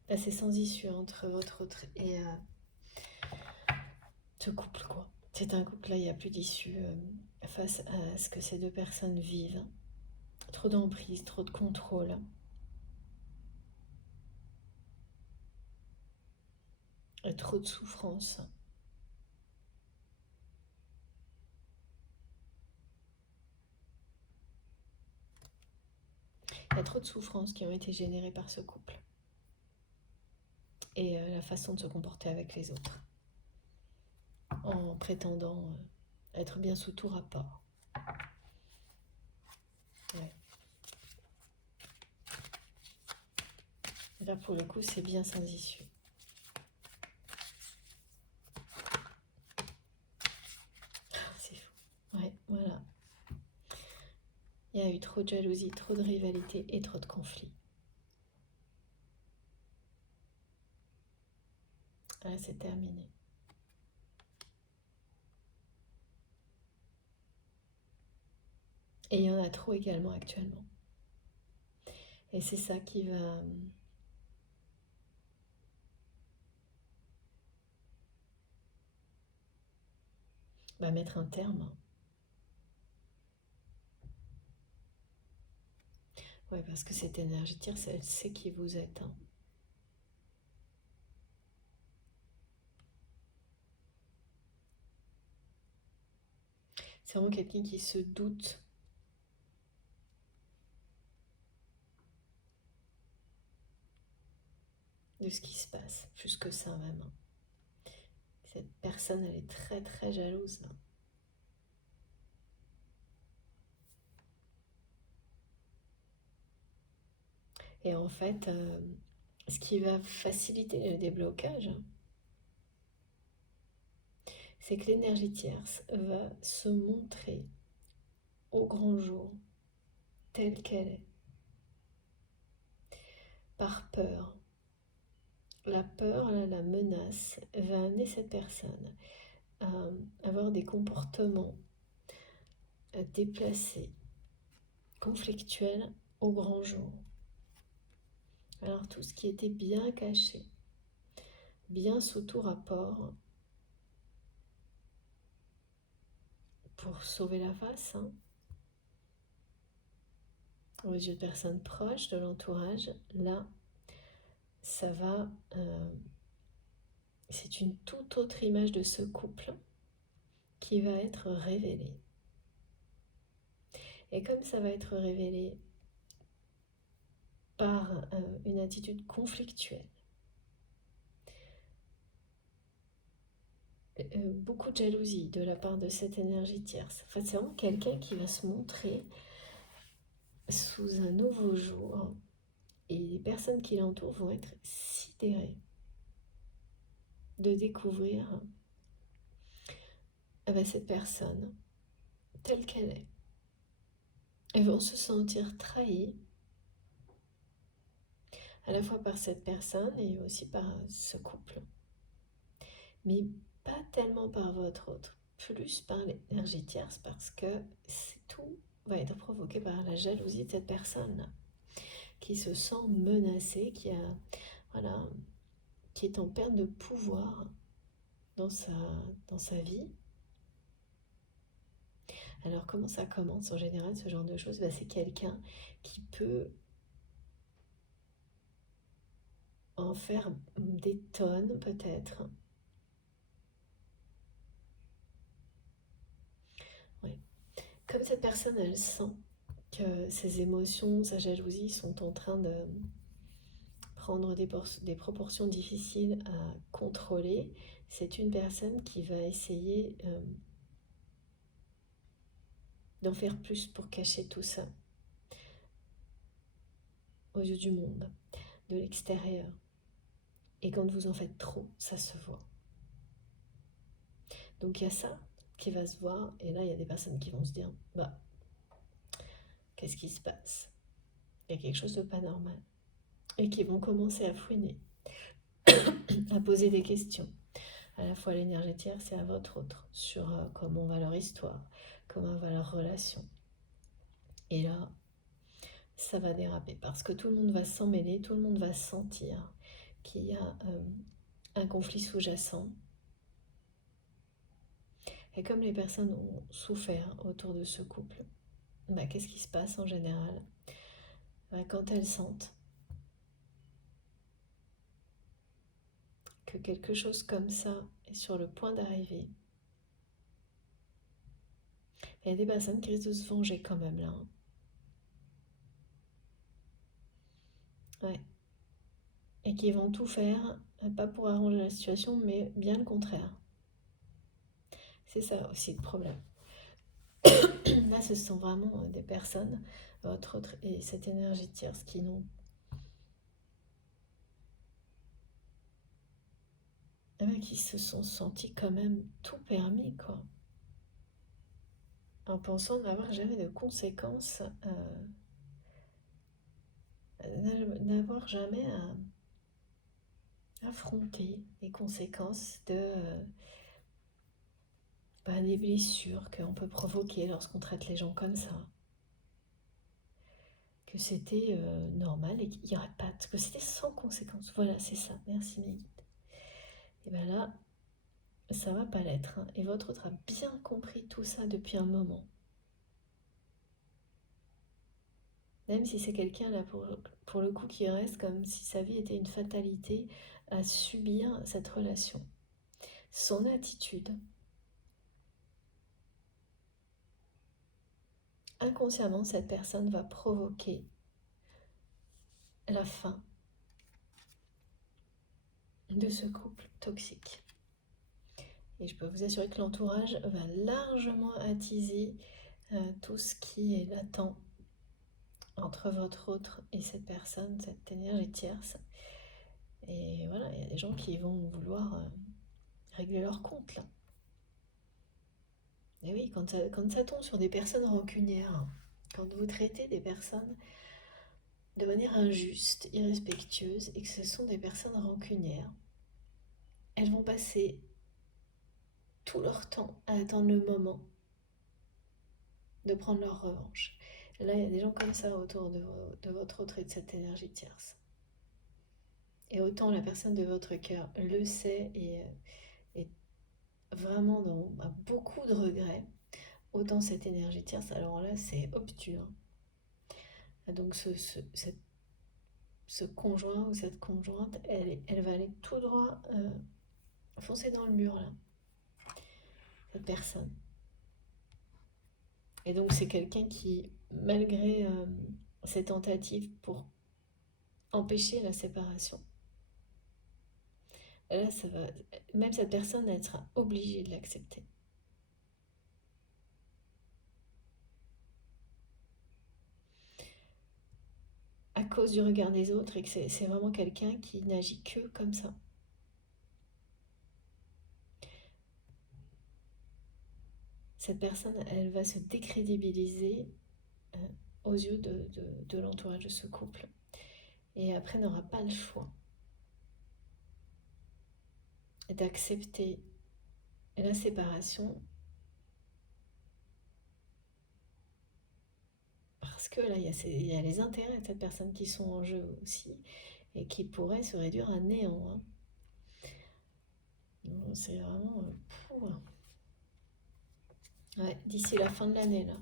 Là, c'est sans issue entre votre autre et ce couple, quoi. C'est un couple, là, il n'y a plus d'issue face à ce que ces deux personnes vivent. Trop d'emprise, trop de contrôle. Et trop de souffrance. Il y a trop de souffrances qui ont été générées par ce couple. Et la façon de se comporter avec les autres. En prétendant être bien sous tout rapport. Ouais. Là, pour le coup, c'est bien sans issue. C'est fou. Ouais, voilà. Il y a eu trop de jalousie, trop de rivalité et trop de conflits. Là, c'est terminé. Et il y en a trop également actuellement. Et c'est ça qui va mettre un terme. Ouais, parce que cette énergie tierce, elle sait qui vous êtes. Hein. C'est vraiment quelqu'un qui se doute de ce qui se passe, plus que ça même. Cette personne, elle est très très jalouse. Et en fait, ce qui va faciliter le déblocage, c'est que l'énergie tierce va se montrer au grand jour, telle qu'elle est, par peur. La peur, la menace, va amener cette personne à avoir des comportements déplacés, conflictuels au grand jour. Alors tout ce qui était bien caché, bien sous tout rapport, pour sauver la face, hein, aux yeux de personnes proches de l'entourage, là, ça va... c'est une toute autre image de ce couple qui va être révélée. Et comme ça va être révélé par une attitude conflictuelle, beaucoup de jalousie de la part de cette énergie tierce. En fait, c'est vraiment quelqu'un qui va se montrer sous un nouveau jour et les personnes qui l'entourent vont être sidérées de découvrir cette personne, telle qu'elle est, elles vont se sentir trahies, à la fois par cette personne et aussi par ce couple. Mais pas tellement par votre autre, plus par l'énergie tierce, parce que tout va être provoqué par la jalousie de cette personne qui se sent menacée, voilà, qui est en perte de pouvoir dans sa vie. Alors comment ça commence en général ce genre de choses? C'est quelqu'un qui peut en faire des tonnes peut-être. Ouais. Comme cette personne, elle sent que ses émotions, sa jalousie sont en train de prendre des proportions difficiles à contrôler, c'est une personne qui va essayer d'en faire plus pour cacher tout ça aux yeux du monde, de l'extérieur. Et quand vous en faites trop, ça se voit. Donc il y a ça qui va se voir, et là il y a des personnes qui vont se dire, qu'est-ce qui se passe? Il y a quelque chose de pas normal. Et qui vont commencer à fouiner, à poser des questions. À la fois l'énergie tierce et à votre autre, sur comment va leur histoire, comment va leur relation. Et là, ça va déraper, parce que tout le monde va s'en mêler, tout le monde va sentir qu'il y a un conflit sous-jacent. Et comme les personnes ont souffert autour de ce couple, qu'est-ce qui se passe en général? Quand elles sentent que quelque chose comme ça est sur le point d'arriver, il y a des personnes qui risquent de se venger quand même là. Ouais. Et qui vont tout faire, pas pour arranger la situation, mais bien le contraire. C'est ça aussi le problème. Là, ce sont vraiment des personnes, votre autre et cette énergie tierce, qui se sont sentis quand même tout permis, quoi. En pensant n'avoir jamais de conséquences, n'avoir jamais à affronter les conséquences des blessures qu'on peut provoquer lorsqu'on traite les gens comme ça. Que c'était normal et qu'il n'y aurait pas, que c'était sans conséquences. Voilà, c'est ça. Merci mes guides. Et bien là, ça va pas l'être. Et votre autre a bien compris tout ça depuis un moment. Même si c'est quelqu'un là pour le coup qui reste comme si sa vie était une fatalité à subir cette relation. Son attitude, inconsciemment, cette personne va provoquer la fin de ce couple toxique. Et je peux vous assurer que l'entourage va largement attiser tout ce qui est latent entre votre autre et cette personne, cette énergie tierce. Et voilà, il y a des gens qui vont vouloir régler leur compte là. Et oui, quand ça tombe sur des personnes rancunières, quand vous traitez des personnes de manière injuste, irrespectueuse, et que ce sont des personnes rancunières, elles vont passer tout leur temps à attendre le moment de prendre leur revanche. Et là, il y a des gens comme ça autour de votre autre et de cette énergie tierce. Et autant la personne de votre cœur le sait et est vraiment a beaucoup de regrets, autant cette énergie tierce, alors là, c'est obtus. Donc ce conjoint ou cette conjointe, elle va aller tout droit foncer dans le mur, là, cette personne. Et donc c'est quelqu'un qui, malgré ses tentatives pour empêcher la séparation, là, même cette personne, elle sera obligée de l'accepter. À cause du regard des autres, et que c'est vraiment quelqu'un qui n'agit que comme ça. cette personne, elle va se décrédibiliser aux yeux de l'entourage de ce couple. Et après, n'aura pas le choix d'accepter la séparation, parce que là, il y a les intérêts de cette personne qui sont en jeu aussi, et qui pourraient se réduire à néant. Hein. C'est vraiment... ouais, d'ici la fin de l'année, là.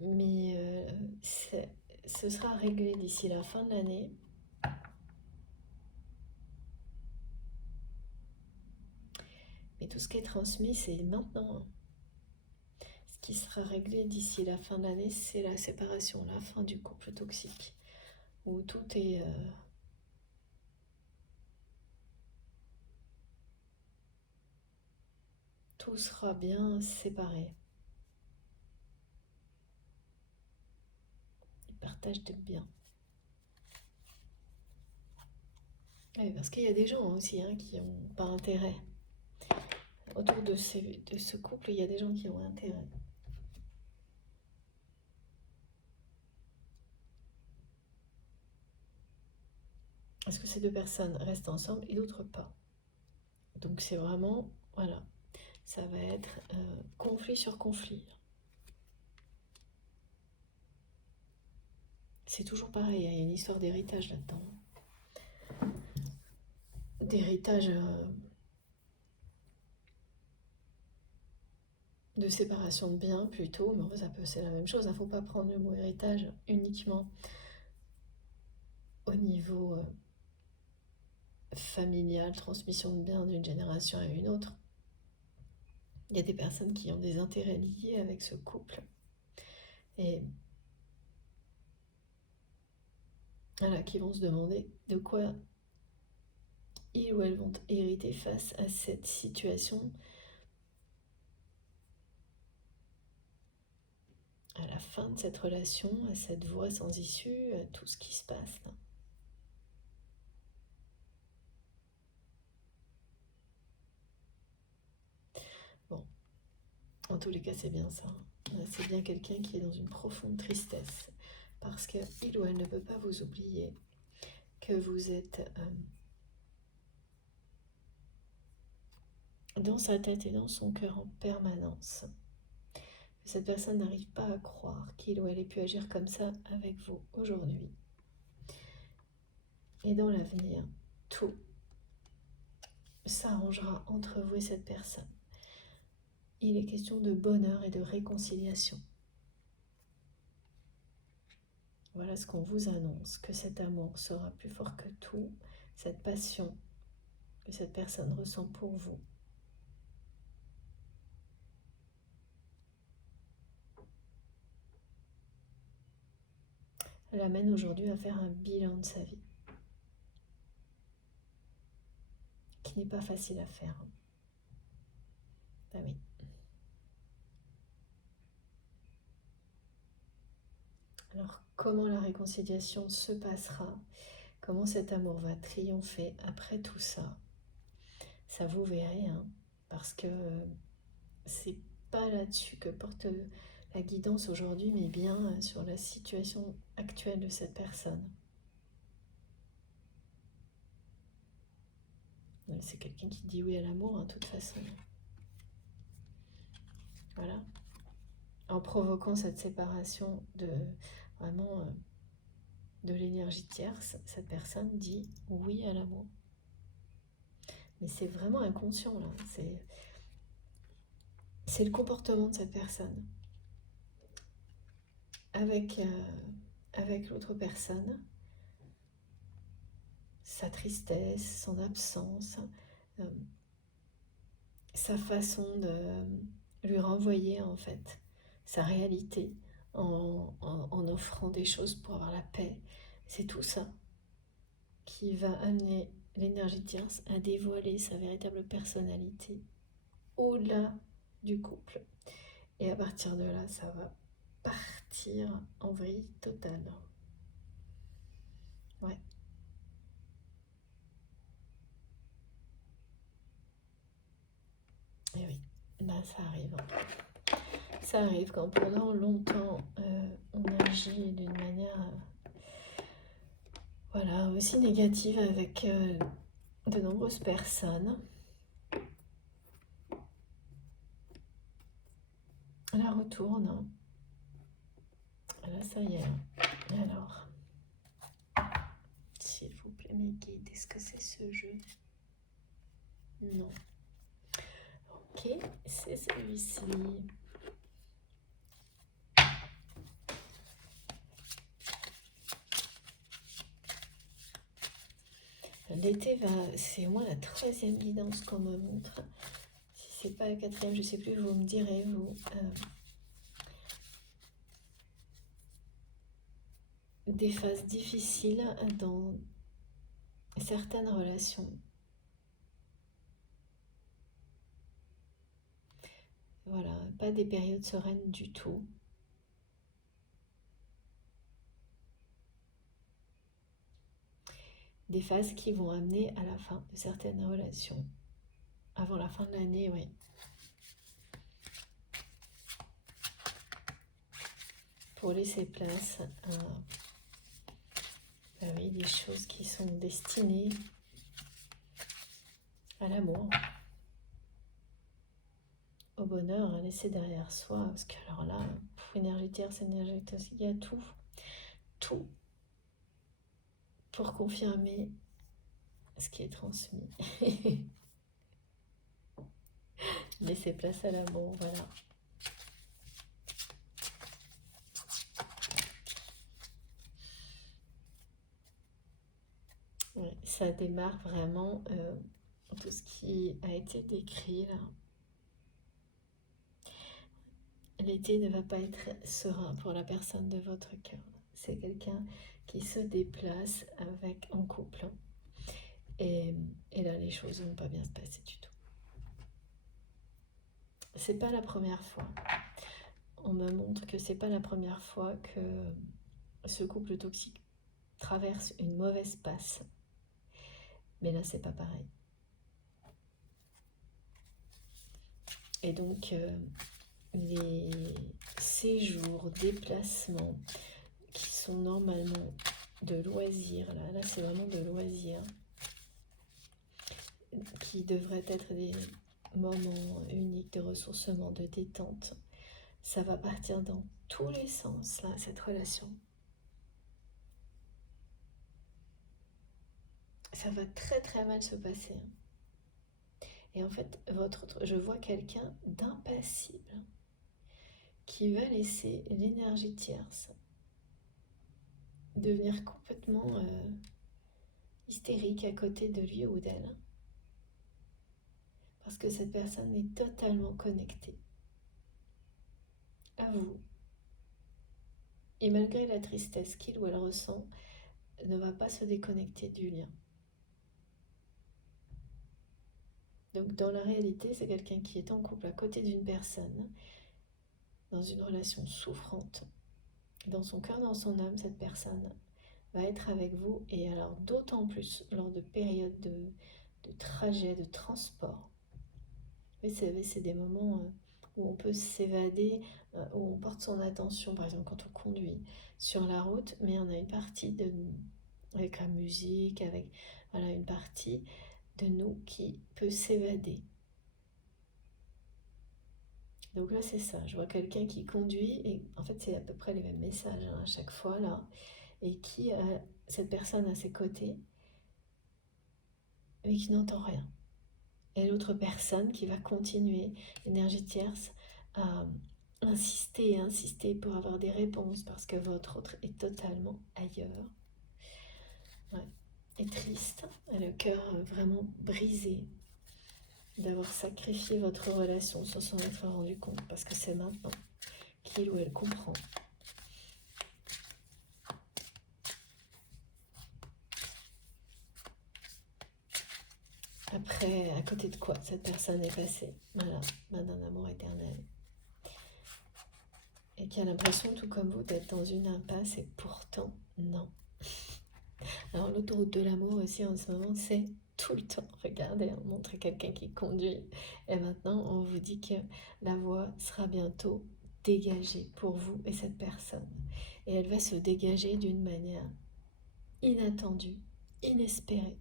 Mais ce sera réglé d'ici la fin de l'année. Mais tout ce qui est transmis, c'est maintenant. Ce qui sera réglé d'ici la fin de l'année, c'est la séparation, la fin du couple toxique. Où tout est... tout sera bien séparé. Et partage de biens. Oui, parce qu'il y a des gens aussi qui n'ont pas intérêt. Autour de ce couple, il y a des gens qui ont intérêt. Parce que ces deux personnes restent ensemble et d'autres pas. Donc c'est vraiment, voilà, ça va être conflit sur conflit. C'est toujours pareil, il y a une histoire d'héritage là-dedans. D'héritage de séparation de biens plutôt, mais en fait c'est la même chose, il ne faut pas prendre le mot héritage uniquement au niveau familial, transmission de biens d'une génération à une autre. Il y a des personnes qui ont des intérêts liés avec ce couple. Et voilà, qui vont se demander de quoi ils ou elles vont hériter face à cette situation, à la fin de cette relation, à cette voie sans issue, à tout ce qui se passe là. Bon, en tous les cas, c'est bien ça. C'est bien quelqu'un qui est dans une profonde tristesse parce qu'il ou elle ne peut pas vous oublier, que vous êtes dans sa tête et dans son cœur en permanence. Que cette personne n'arrive pas à croire qu'il ou elle ait pu agir comme ça avec vous aujourd'hui. Et dans l'avenir, tout s'arrangera entre vous et cette personne. Il est question de bonheur et de réconciliation. Voilà ce qu'on vous annonce, que cet amour sera plus fort que tout, cette passion que cette personne ressent pour vous. Elle l'amène aujourd'hui à faire un bilan de sa vie, qui n'est pas facile à faire. Ah oui. Alors, comment la réconciliation se passera? Comment cet amour va triompher après tout ça? Ça vous verrez, parce que c'est pas là-dessus que porte la guidance aujourd'hui, mais bien sur la situation actuelle de cette personne. C'est quelqu'un qui dit oui à l'amour, de toute façon. Voilà. En provoquant cette séparation de vraiment de l'énergie tierce, cette personne dit oui à l'amour. Mais c'est vraiment inconscient, là. C'est le comportement de cette personne avec l'autre personne, sa tristesse, son absence, sa façon de lui renvoyer en fait sa réalité en offrant des choses pour avoir la paix. C'est tout ça qui va amener l'énergie tierce à dévoiler sa véritable personnalité au-delà du couple. Et à partir de là, ça va partir en vrille totale. Ouais. Bah, ça arrive. Ça arrive quand pendant longtemps on agit d'une manière voilà, aussi négative avec de nombreuses personnes. La retourne. Là, ça y est. Alors, s'il vous plaît, mes guides, est-ce que c'est ce jeu? Non. Ok, c'est celui-ci. L'été va, c'est au moins la 3e guidance qu'on me montre. Si c'est pas la 4e, je sais plus, vous me direz, vous. Des phases difficiles dans certaines relations. Voilà, pas des périodes sereines du tout. Des phases qui vont amener à la fin de certaines relations. Avant la fin de l'année, oui. Pour laisser place à bah oui, des choses qui sont destinées à l'amour, au bonheur, à laisser derrière soi. Parce que alors là, énergie tierce, énergie toxique, il y a tout. Tout pour confirmer ce qui est transmis. Laisser place à l'amour, voilà. Ouais, ça démarre vraiment tout ce qui a été décrit là. L'été ne va pas être serein pour la personne de votre cœur. C'est quelqu'un qui se déplace en couple. Et là, les choses ne vont pas bien se passer du tout. C'est pas la première fois. On me montre que c'est pas la première fois que ce couple toxique traverse une mauvaise passe. Mais là, c'est pas pareil. Et donc, les séjours, déplacements qui sont normalement de loisirs, là c'est vraiment de loisirs, qui devraient être des moments uniques de ressourcement, de détente, ça va partir dans tous les sens, là, cette relation. Ça va très très mal se passer. Et en fait, je vois quelqu'un d'impassible qui va laisser l'énergie tierce devenir complètement hystérique à côté de lui ou d'elle. Parce que cette personne est totalement connectée à vous. Et malgré la tristesse qu'il ou elle ressent, ne va pas se déconnecter du lien. Donc dans la réalité, c'est quelqu'un qui est en couple à côté d'une personne, dans une relation souffrante. Dans son cœur, dans son âme, cette personne va être avec vous, et alors d'autant plus lors de périodes de trajet, de transport. Vous savez, c'est des moments où on peut s'évader, où on porte son attention, par exemple quand on conduit sur la route, mais on a une partie avec la musique, avec voilà, une partie de nous qui peut s'évader. Donc là, c'est ça. Je vois quelqu'un qui conduit, et en fait, c'est à peu près les mêmes messages à chaque fois, là, et qui a cette personne à ses côtés, mais qui n'entend rien. Et l'autre personne qui va continuer, énergie tierce, à insister pour avoir des réponses, parce que votre autre est totalement ailleurs. Ouais. Et triste, et le cœur vraiment brisé d'avoir sacrifié votre relation sans s'en être rendu compte, parce que c'est maintenant qu'il ou elle comprend. Après, à côté de quoi cette personne est passée, voilà, d'un amour éternel. Et qui a l'impression, tout comme vous, d'être dans une impasse, et pourtant, non. Alors l'autoroute de l'amour aussi en ce moment, c'est tout le temps. Regardez, on montre quelqu'un qui conduit. Et maintenant, on vous dit que la voie sera bientôt dégagée pour vous et cette personne. Et elle va se dégager d'une manière inattendue, inespérée.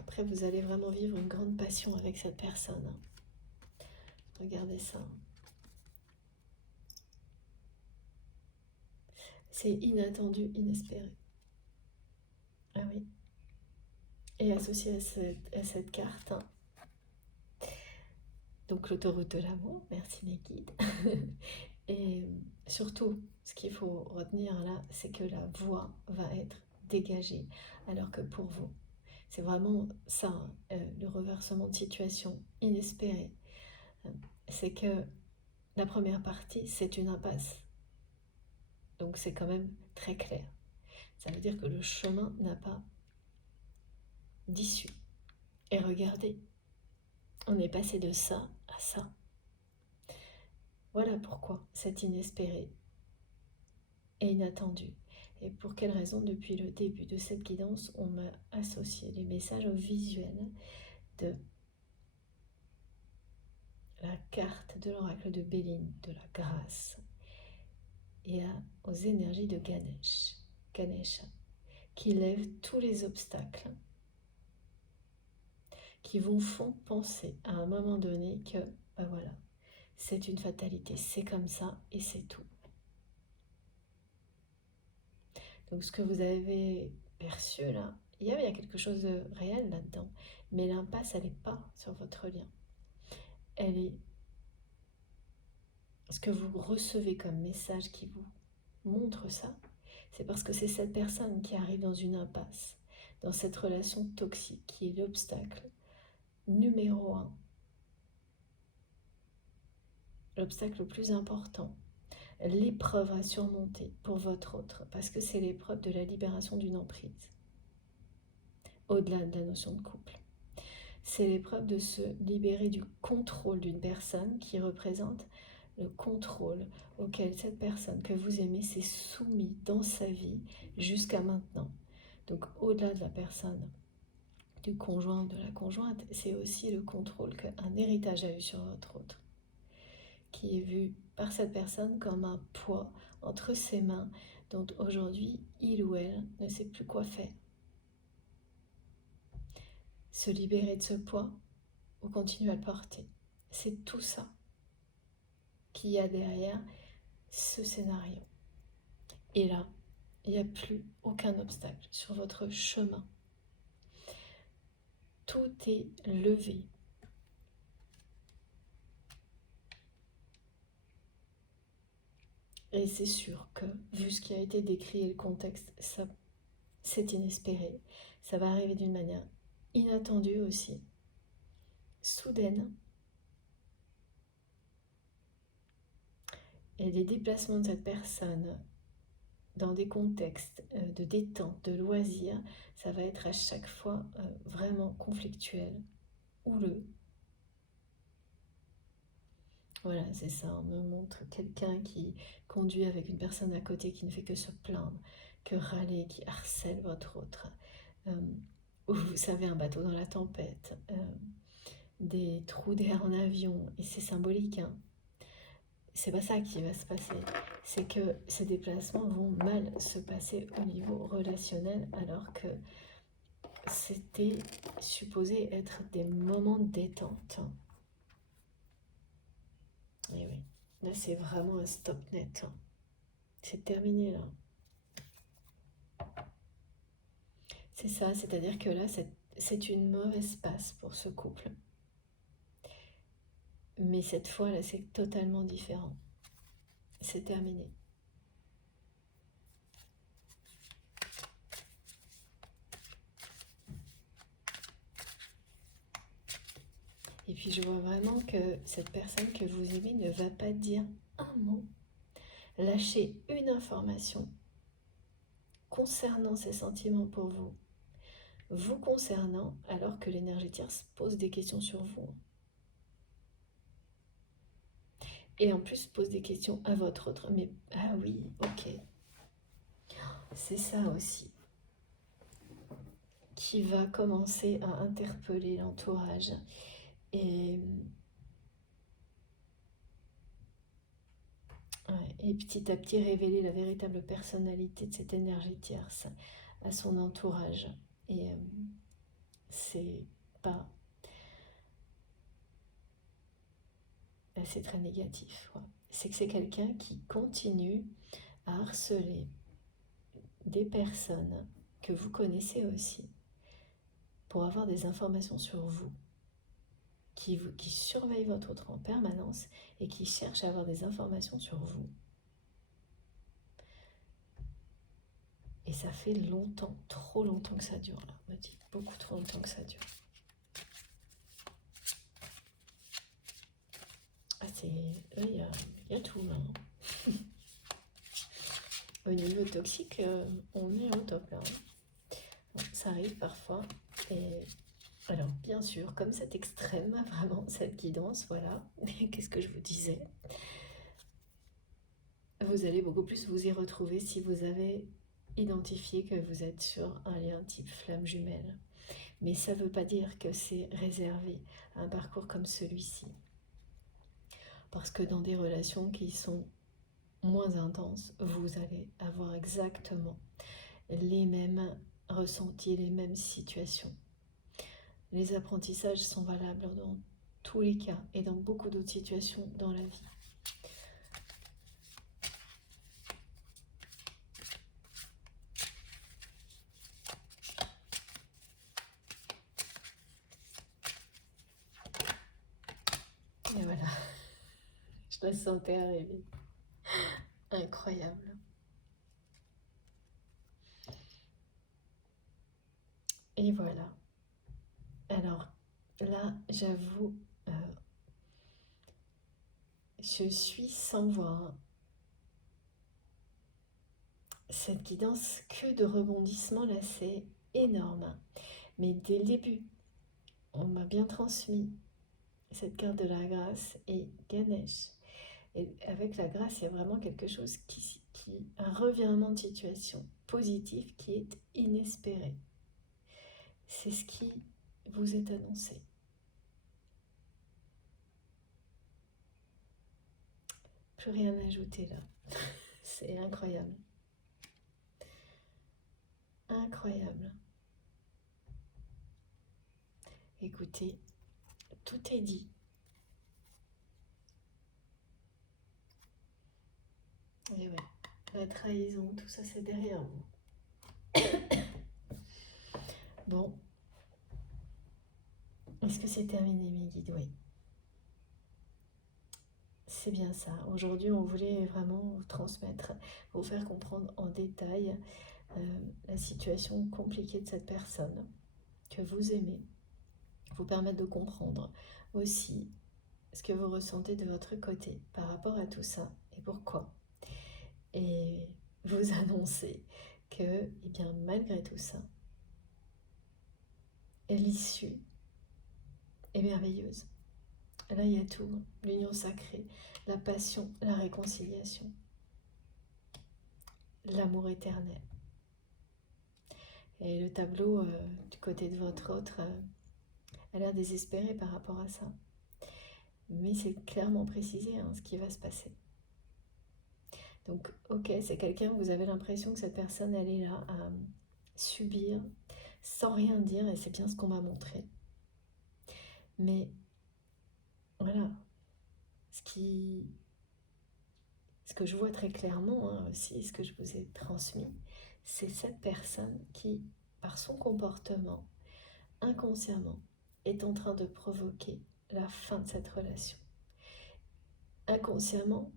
Après, vous allez vraiment vivre une grande passion avec cette personne. Regardez ça. C'est inattendu, inespéré. Ah oui. Et associé à cette carte, donc l'autoroute de l'amour, merci mes guides. Et surtout, ce qu'il faut retenir là, c'est que la voie va être dégagée, alors que pour vous, c'est vraiment ça, le reversement de situation inespéré. C'est que la première partie, c'est une impasse. Donc c'est quand même très clair. Ça veut dire que le chemin n'a pas d'issue. Et regardez, on est passé de ça à ça. Voilà pourquoi c'est inespéré et inattendu. Et pour quelle raison, depuis le début de cette guidance, on m'a associé les messages au visuel de la carte de l'oracle de Béline, de la grâce, et aux énergies de Ganesha, qui lèvent tous les obstacles, qui vous font penser à un moment donné que, ben voilà, c'est une fatalité, c'est comme ça et c'est tout. Donc ce que vous avez perçu là, il y a quelque chose de réel là-dedans, mais l'impasse, elle n'est pas sur votre lien. Elle est ce que vous recevez comme message qui vous montre ça, c'est parce que c'est cette personne qui arrive dans une impasse, dans cette relation toxique qui est l'obstacle numéro un, l'obstacle le plus important, l'épreuve à surmonter pour votre autre, parce que c'est l'épreuve de la libération d'une emprise, au-delà de la notion de couple. C'est l'épreuve de se libérer du contrôle d'une personne qui représente le contrôle auquel cette personne que vous aimez s'est soumise dans sa vie jusqu'à maintenant. Donc au-delà de la personne, du conjoint ou de la conjointe, c'est aussi le contrôle qu'un héritage a eu sur votre autre, qui est vu par cette personne comme un poids entre ses mains dont aujourd'hui il ou elle ne sait plus quoi faire. Se libérer de ce poids ou continuer à le porter, c'est tout ça qu'il y a derrière ce scénario. Et là, il n'y a plus aucun obstacle sur votre chemin. Tout est levé. Et c'est sûr que, vu ce qui a été décrit et le contexte, ça, c'est inespéré. Ça va arriver d'une manière inattendue aussi, soudaine. Et les déplacements de cette personne dans des contextes de détente, de loisirs, ça va être à chaque fois vraiment conflictuel, houleux. Voilà, c'est ça, on me montre quelqu'un qui conduit avec une personne à côté qui ne fait que se plaindre, que râler, qui harcèle votre autre. Ou vous savez, un bateau dans la tempête, des trous d'air en avion, et c'est symbolique, hein. C'est pas ça qui va se passer, c'est que ces déplacements vont mal se passer au niveau relationnel, alors que c'était supposé être des moments de détente. Et oui, là c'est vraiment un stop net. C'est terminé là. C'est ça, c'est-à-dire que là c'est une mauvaise passe pour ce couple. Mais cette fois là c'est totalement différent. C'est terminé. Et puis je vois vraiment que cette personne que vous aimez ne va pas dire un mot, lâcher une information concernant ses sentiments pour vous, vous concernant, alors que l'énergie tierce pose des questions sur vous. Et en plus pose des questions à votre autre, mais ah oui, ok, c'est ça aussi qui va commencer à interpeller l'entourage et, ouais, et petit à petit révéler la véritable personnalité de cette énergie tierce à son entourage. Et c'est pas... c'est très négatif. Ouais. C'est que c'est quelqu'un qui continue à harceler des personnes que vous connaissez aussi pour avoir des informations sur vous, qui surveille votre autre en permanence et qui cherche à avoir des informations sur vous. Et ça fait longtemps, trop longtemps que ça dure là, on me dit, beaucoup trop longtemps que ça dure. Ah, il y a tout là. Au niveau toxique, on est au top là. Bon, ça arrive parfois. Et alors, bien sûr, comme cet extrême, vraiment, cette guidance, voilà. Qu'est-ce que je vous disais? Vous allez beaucoup plus vous y retrouver si vous avez identifié que vous êtes sur un lien type flamme jumelle. Mais ça ne veut pas dire que c'est réservé à un parcours comme celui-ci. Parce que dans des relations qui sont moins intenses, vous allez avoir exactement les mêmes ressentis, les mêmes situations. Les apprentissages sont valables dans tous les cas et dans beaucoup d'autres situations dans la vie. Et voilà, je la sentais arriver. Incroyable. Et voilà. Alors là, j'avoue, je suis sans voix. Cette guidance, que de rebondissements là, c'est énorme. Mais dès le début, on m'a bien transmis cette carte de la grâce et Ganesh. Et avec la grâce, il y a vraiment quelque chose un revirement de situation positif qui est inespéré. C'est ce qui vous est annoncé. Plus rien à ajouter là. C'est incroyable. Incroyable. Écoutez, tout est dit. Et ouais, la trahison, tout ça c'est derrière vous. Bon. Est-ce que c'est terminé mes guides? Oui. C'est bien ça. Aujourd'hui, on voulait vraiment vous transmettre, vous faire comprendre en détail la situation compliquée de cette personne que vous aimez, vous permettre de comprendre aussi ce que vous ressentez de votre côté par rapport à tout ça et pourquoi. Et vous annoncer que, eh bien, malgré tout ça, l'issue est merveilleuse. Là, il y a tout, l'union sacrée, la passion, la réconciliation, l'amour éternel. Et le tableau du côté de votre autre a l'air désespéré par rapport à ça. Mais c'est clairement précisé ce qui va se passer. Donc, ok, c'est quelqu'un, vous avez l'impression que cette personne, elle est là à subir sans rien dire, et c'est bien ce qu'on m'a montré. Mais voilà, ce que je vois très clairement aussi, ce que je vous ai transmis, c'est cette personne qui, par son comportement, inconsciemment, est en train de provoquer la fin de cette relation. Inconsciemment,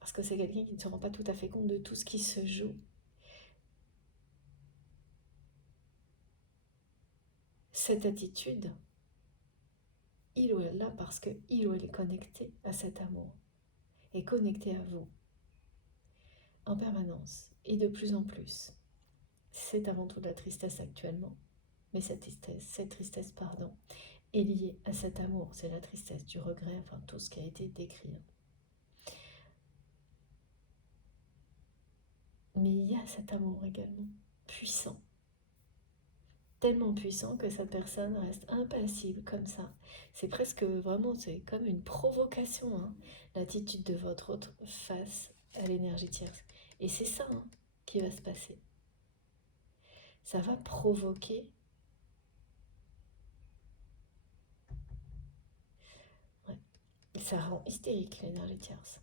parce que c'est quelqu'un qui ne se rend pas tout à fait compte de tout ce qui se joue. Cette attitude, il ou elle l'a parce que il ou elle est connecté à cet amour, est connecté à vous, en permanence, et de plus en plus. C'est avant tout de la tristesse actuellement, mais cette tristesse, est liée à cet amour, c'est la tristesse du regret, enfin tout ce qui a été décrit. Mais il y a cet amour également, puissant. Tellement puissant que cette personne reste impassible comme ça. C'est presque vraiment, c'est comme une provocation, hein, l'attitude de votre autre face à l'énergie tierce. Et c'est ça, hein, qui va se passer. Ça va provoquer, ouais, ça rend hystérique l'énergie tierce.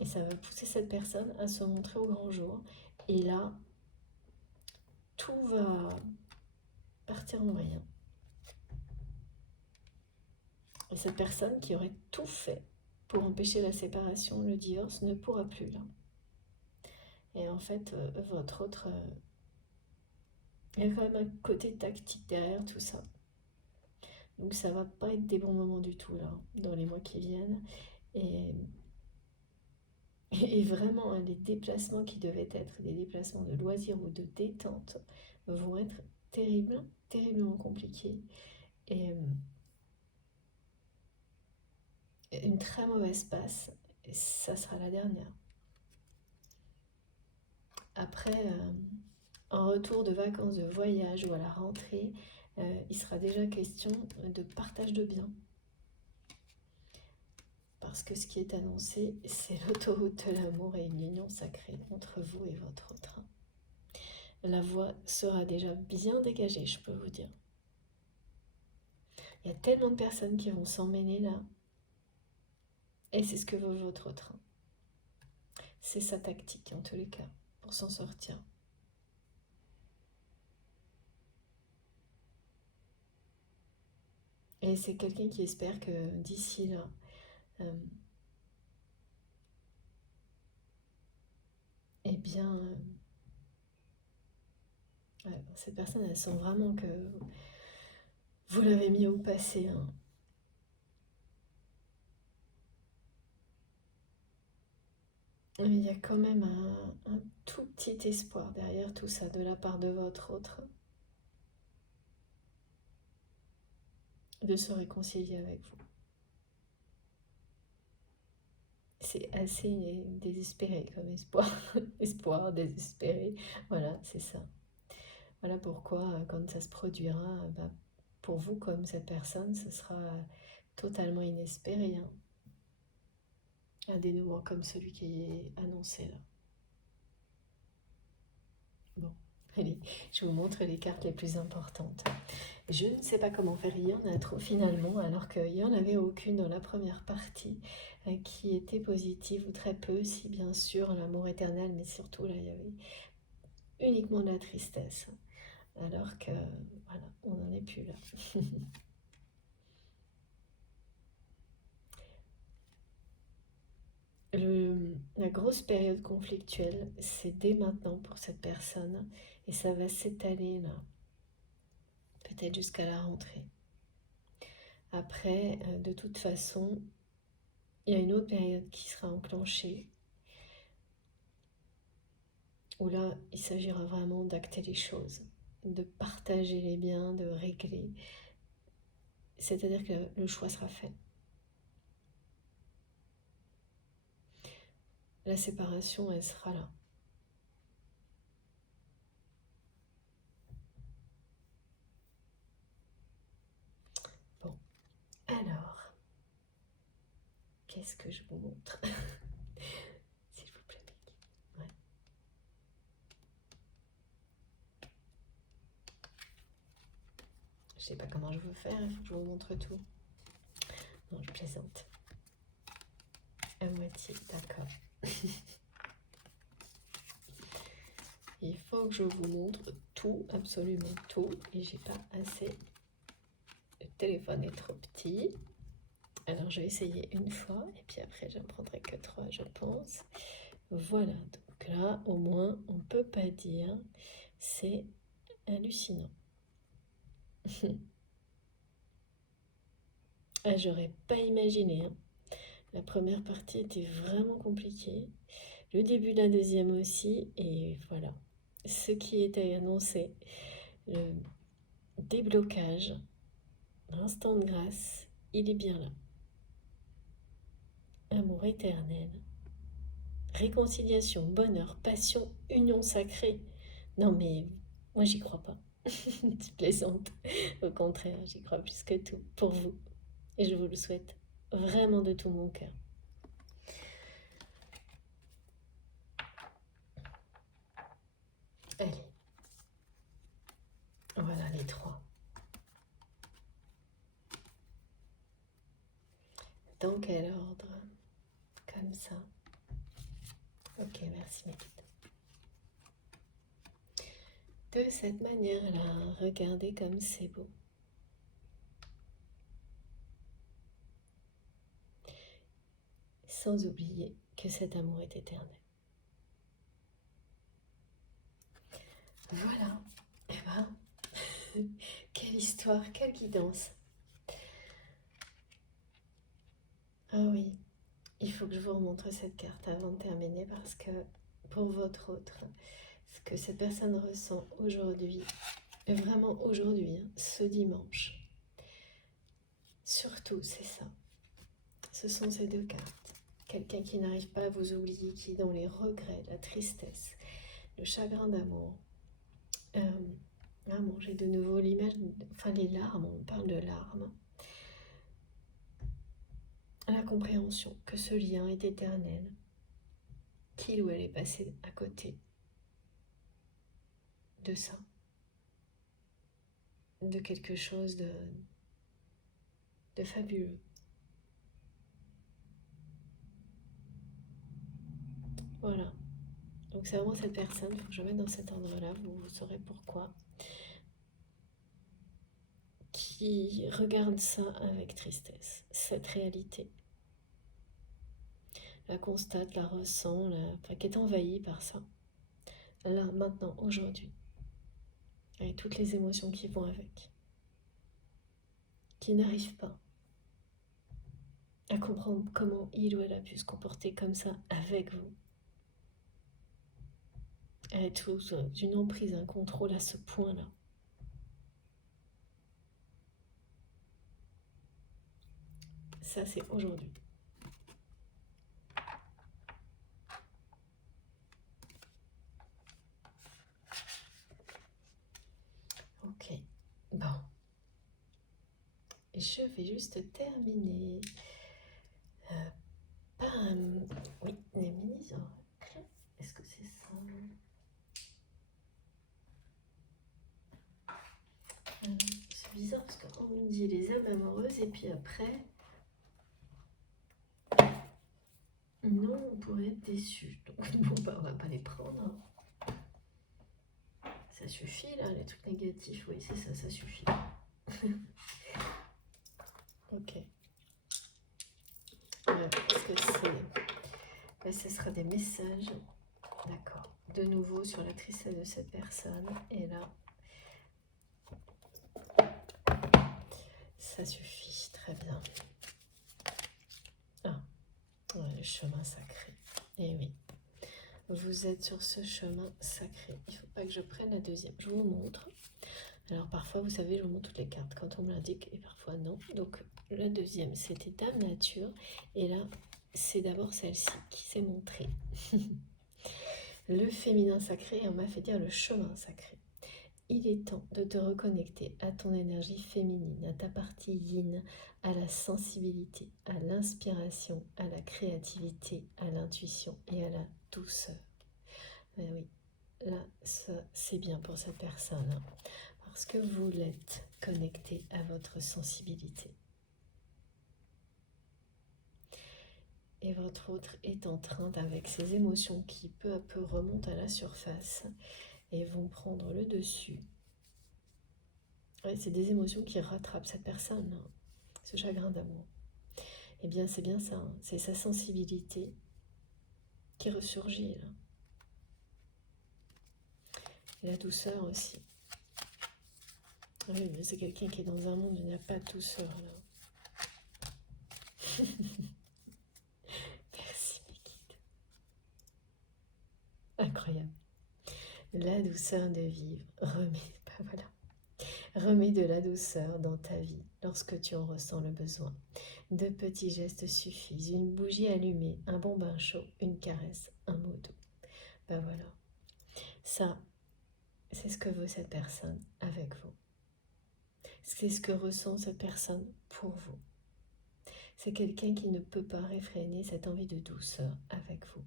Et ça va pousser cette personne à se montrer au grand jour. Et là, tout va partir en vrille. Et cette personne qui aurait tout fait pour empêcher la séparation, le divorce, ne pourra plus là. Et en fait, votre autre... il y a quand même un côté tactique derrière tout ça. Donc ça va pas être des bons moments du tout là, dans les mois qui viennent. Et, et vraiment, hein, les déplacements qui devaient être des déplacements de loisirs ou de détente vont être terribles, terriblement compliqués. Et une très mauvaise passe, et ça sera la dernière. Après, un retour de vacances, de voyage ou à la rentrée, il sera déjà question de partage de biens. Parce que ce qui est annoncé, c'est l'autoroute de l'amour et une union sacrée entre vous et votre autre. La voie sera déjà bien dégagée, je peux vous dire. Il y a tellement de personnes qui vont s'emmêler là. Et c'est ce que veut votre autre. C'est sa tactique, en tous les cas, pour s'en sortir. Et c'est quelqu'un qui espère que d'ici là, eh bien, ouais, cette personne, elle sent vraiment que vous l'avez mis au passé, hein. Mais il y a quand même un tout petit espoir derrière tout ça de la part de votre autre de se réconcilier avec vous. C'est assez désespéré comme espoir. Espoir, désespéré. Voilà, c'est ça. Voilà pourquoi, quand ça se produira, bah, pour vous comme cette personne, ce sera totalement inespéré, hein. Un dénouement comme celui qui est annoncé là. Bon, allez, je vous montre les cartes les plus importantes. Je ne sais pas comment faire, il y en a trop finalement, alors qu'il n'y en avait aucune dans la première partie qui était positive ou très peu, si bien sûr l'amour éternel, mais surtout là il y avait uniquement de la tristesse, alors que voilà, on n'en est plus là. La grosse période conflictuelle, c'est dès maintenant pour cette personne, et ça va s'étaler là, peut-être jusqu'à la rentrée. Après, de toute façon, il y a une autre période qui sera enclenchée, où là, il s'agira vraiment d'acter les choses, de partager les biens, de régler. C'est-à-dire que le choix sera fait. La séparation, elle sera là. Bon, alors, qu'est-ce que je vous montre? S'il vous plaît, Mickey. Ouais. Je sais pas comment je veux faire, il faut que je vous montre tout. Non, je plaisante. À moitié, d'accord. Il faut que je vous montre tout, absolument tout, et j'ai pas assez. Le téléphone est trop petit. Alors je vais essayer une fois, et puis après j'en prendrai que 3, je pense. Voilà, donc là, au moins, on peut pas dire. C'est hallucinant. Ah, j'aurais pas imaginé, hein. La première partie était vraiment compliquée. Le début de la deuxième aussi. Et voilà. Ce qui était annoncé, le déblocage, l'instant de grâce, il est bien là. Amour éternel. Réconciliation, bonheur, passion, union sacrée. Non mais, moi j'y crois pas. Tu plaisantes. Au contraire, j'y crois plus que tout. Pour vous. Et je vous le souhaite vraiment de tout mon cœur. Allez. Voilà les trois. Dans quel ordre? Comme ça. Ok, merci mes guides. De cette manière-là, regardez comme c'est beau. Sans oublier que cet amour est éternel. Voilà. Eh ben, quelle histoire, quelle guidance. Ah oui, il faut que je vous remontre cette carte avant de terminer parce que pour votre autre, ce que cette personne ressent aujourd'hui, et vraiment aujourd'hui, hein, ce dimanche, surtout c'est ça, ce sont ces deux cartes. Quelqu'un qui n'arrive pas à vous oublier, qui est dans les regrets, la tristesse, le chagrin d'amour. Bon, j'ai de nouveau l'image, enfin les larmes, on parle de larmes. La compréhension que ce lien est éternel, qu'il ou elle est passé à côté de ça, de quelque chose de fabuleux. Voilà. Donc c'est vraiment cette personne, il faut que je mette dans cet ordre-là, vous saurez pourquoi, qui regarde ça avec tristesse, cette réalité. La constate, la ressent, enfin, qui est envahie par ça. Là, maintenant, aujourd'hui. Avec toutes les émotions qui vont avec. Qui n'arrive pas à comprendre comment il ou elle a pu se comporter comme ça avec vous. Elle est tous d'une emprise, un contrôle à ce point-là. Ça, c'est aujourd'hui. Ok, bon. Je vais juste terminer par oui, les mini-oracles. Est-ce que c'est ça? C'est bizarre parce qu'on me dit les âmes amoureuses et puis après, non, on pourrait être déçu. Donc bon, bah, on va pas les prendre. Ça suffit là, les trucs négatifs, oui c'est ça, ça suffit. Ok. Qu'est-ce que c'est? Là, ce sera des messages. D'accord. De nouveau sur la tristesse de cette personne. Et là, ça suffit. Très bien. Ah, ouais, le chemin sacré. Et oui. Vous êtes sur ce chemin sacré. Il ne faut pas que je prenne la deuxième. Je vous montre. Alors parfois, vous savez, je vous montre toutes les cartes quand on me l'indique et parfois non. Donc la deuxième, c'était Dame Nature. Et là, c'est d'abord celle-ci qui s'est montrée. Le féminin sacré, on m'a fait dire le chemin sacré. Il est temps de te reconnecter à ton énergie féminine, à ta partie yin, à la sensibilité, à l'inspiration, à la créativité, à l'intuition et à la douceur. Oui, là, ça c'est bien pour cette personne, hein, parce que vous l'êtes connecté à votre sensibilité. Et votre autre est en train, avec ces émotions qui peu à peu remontent à la surface et vont prendre le dessus. Ouais, c'est des émotions qui rattrapent cette personne, hein, ce chagrin d'amour. Eh bien, c'est bien ça, hein, c'est sa sensibilité qui ressurgit là. Et la douceur aussi. Oui, mais c'est quelqu'un qui est dans un monde où il n'y a pas de douceur là. Merci mes guides. Incroyable. La douceur de vivre. Remets de la douceur dans ta vie lorsque tu en ressens le besoin. De petits gestes suffisent. Une bougie allumée, un bon bain chaud, une caresse, un mot doux. Ben voilà. Ça, c'est ce que veut cette personne avec vous. C'est ce que ressent cette personne pour vous. C'est quelqu'un qui ne peut pas réfréner cette envie de douceur avec vous.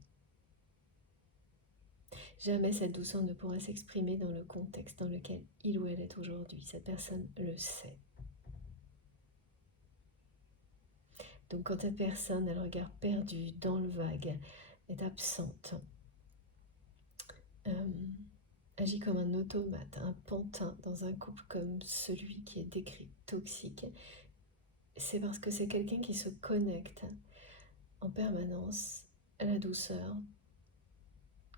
Jamais cette douceur ne pourra s'exprimer dans le contexte dans lequel il ou elle est aujourd'hui. Cette personne le sait. Donc quand cette personne a le regard perdu dans le vague, est absente, agit comme un automate, un pantin dans un couple comme celui qui est décrit toxique, c'est parce que c'est quelqu'un qui se connecte en permanence à la douceur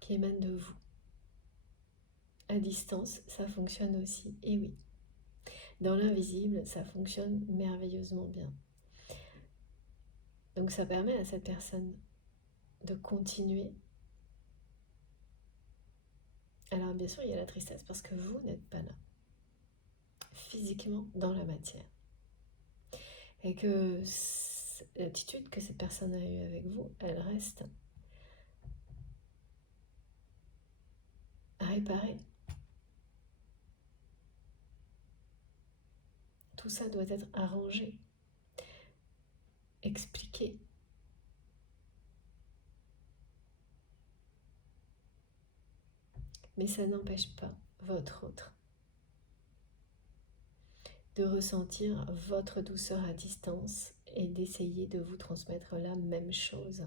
qui émane de vous. À distance, ça fonctionne aussi, et oui. Dans l'invisible, ça fonctionne merveilleusement bien. Donc ça permet à cette personne de continuer. Alors bien sûr, il y a la tristesse parce que vous n'êtes pas là, physiquement dans la matière. Et que l'attitude que cette personne a eue avec vous, elle reste à réparer. Tout ça doit être arrangé, expliqué. Mais ça n'empêche pas votre autre de ressentir votre douceur à distance et d'essayer de vous transmettre la même chose.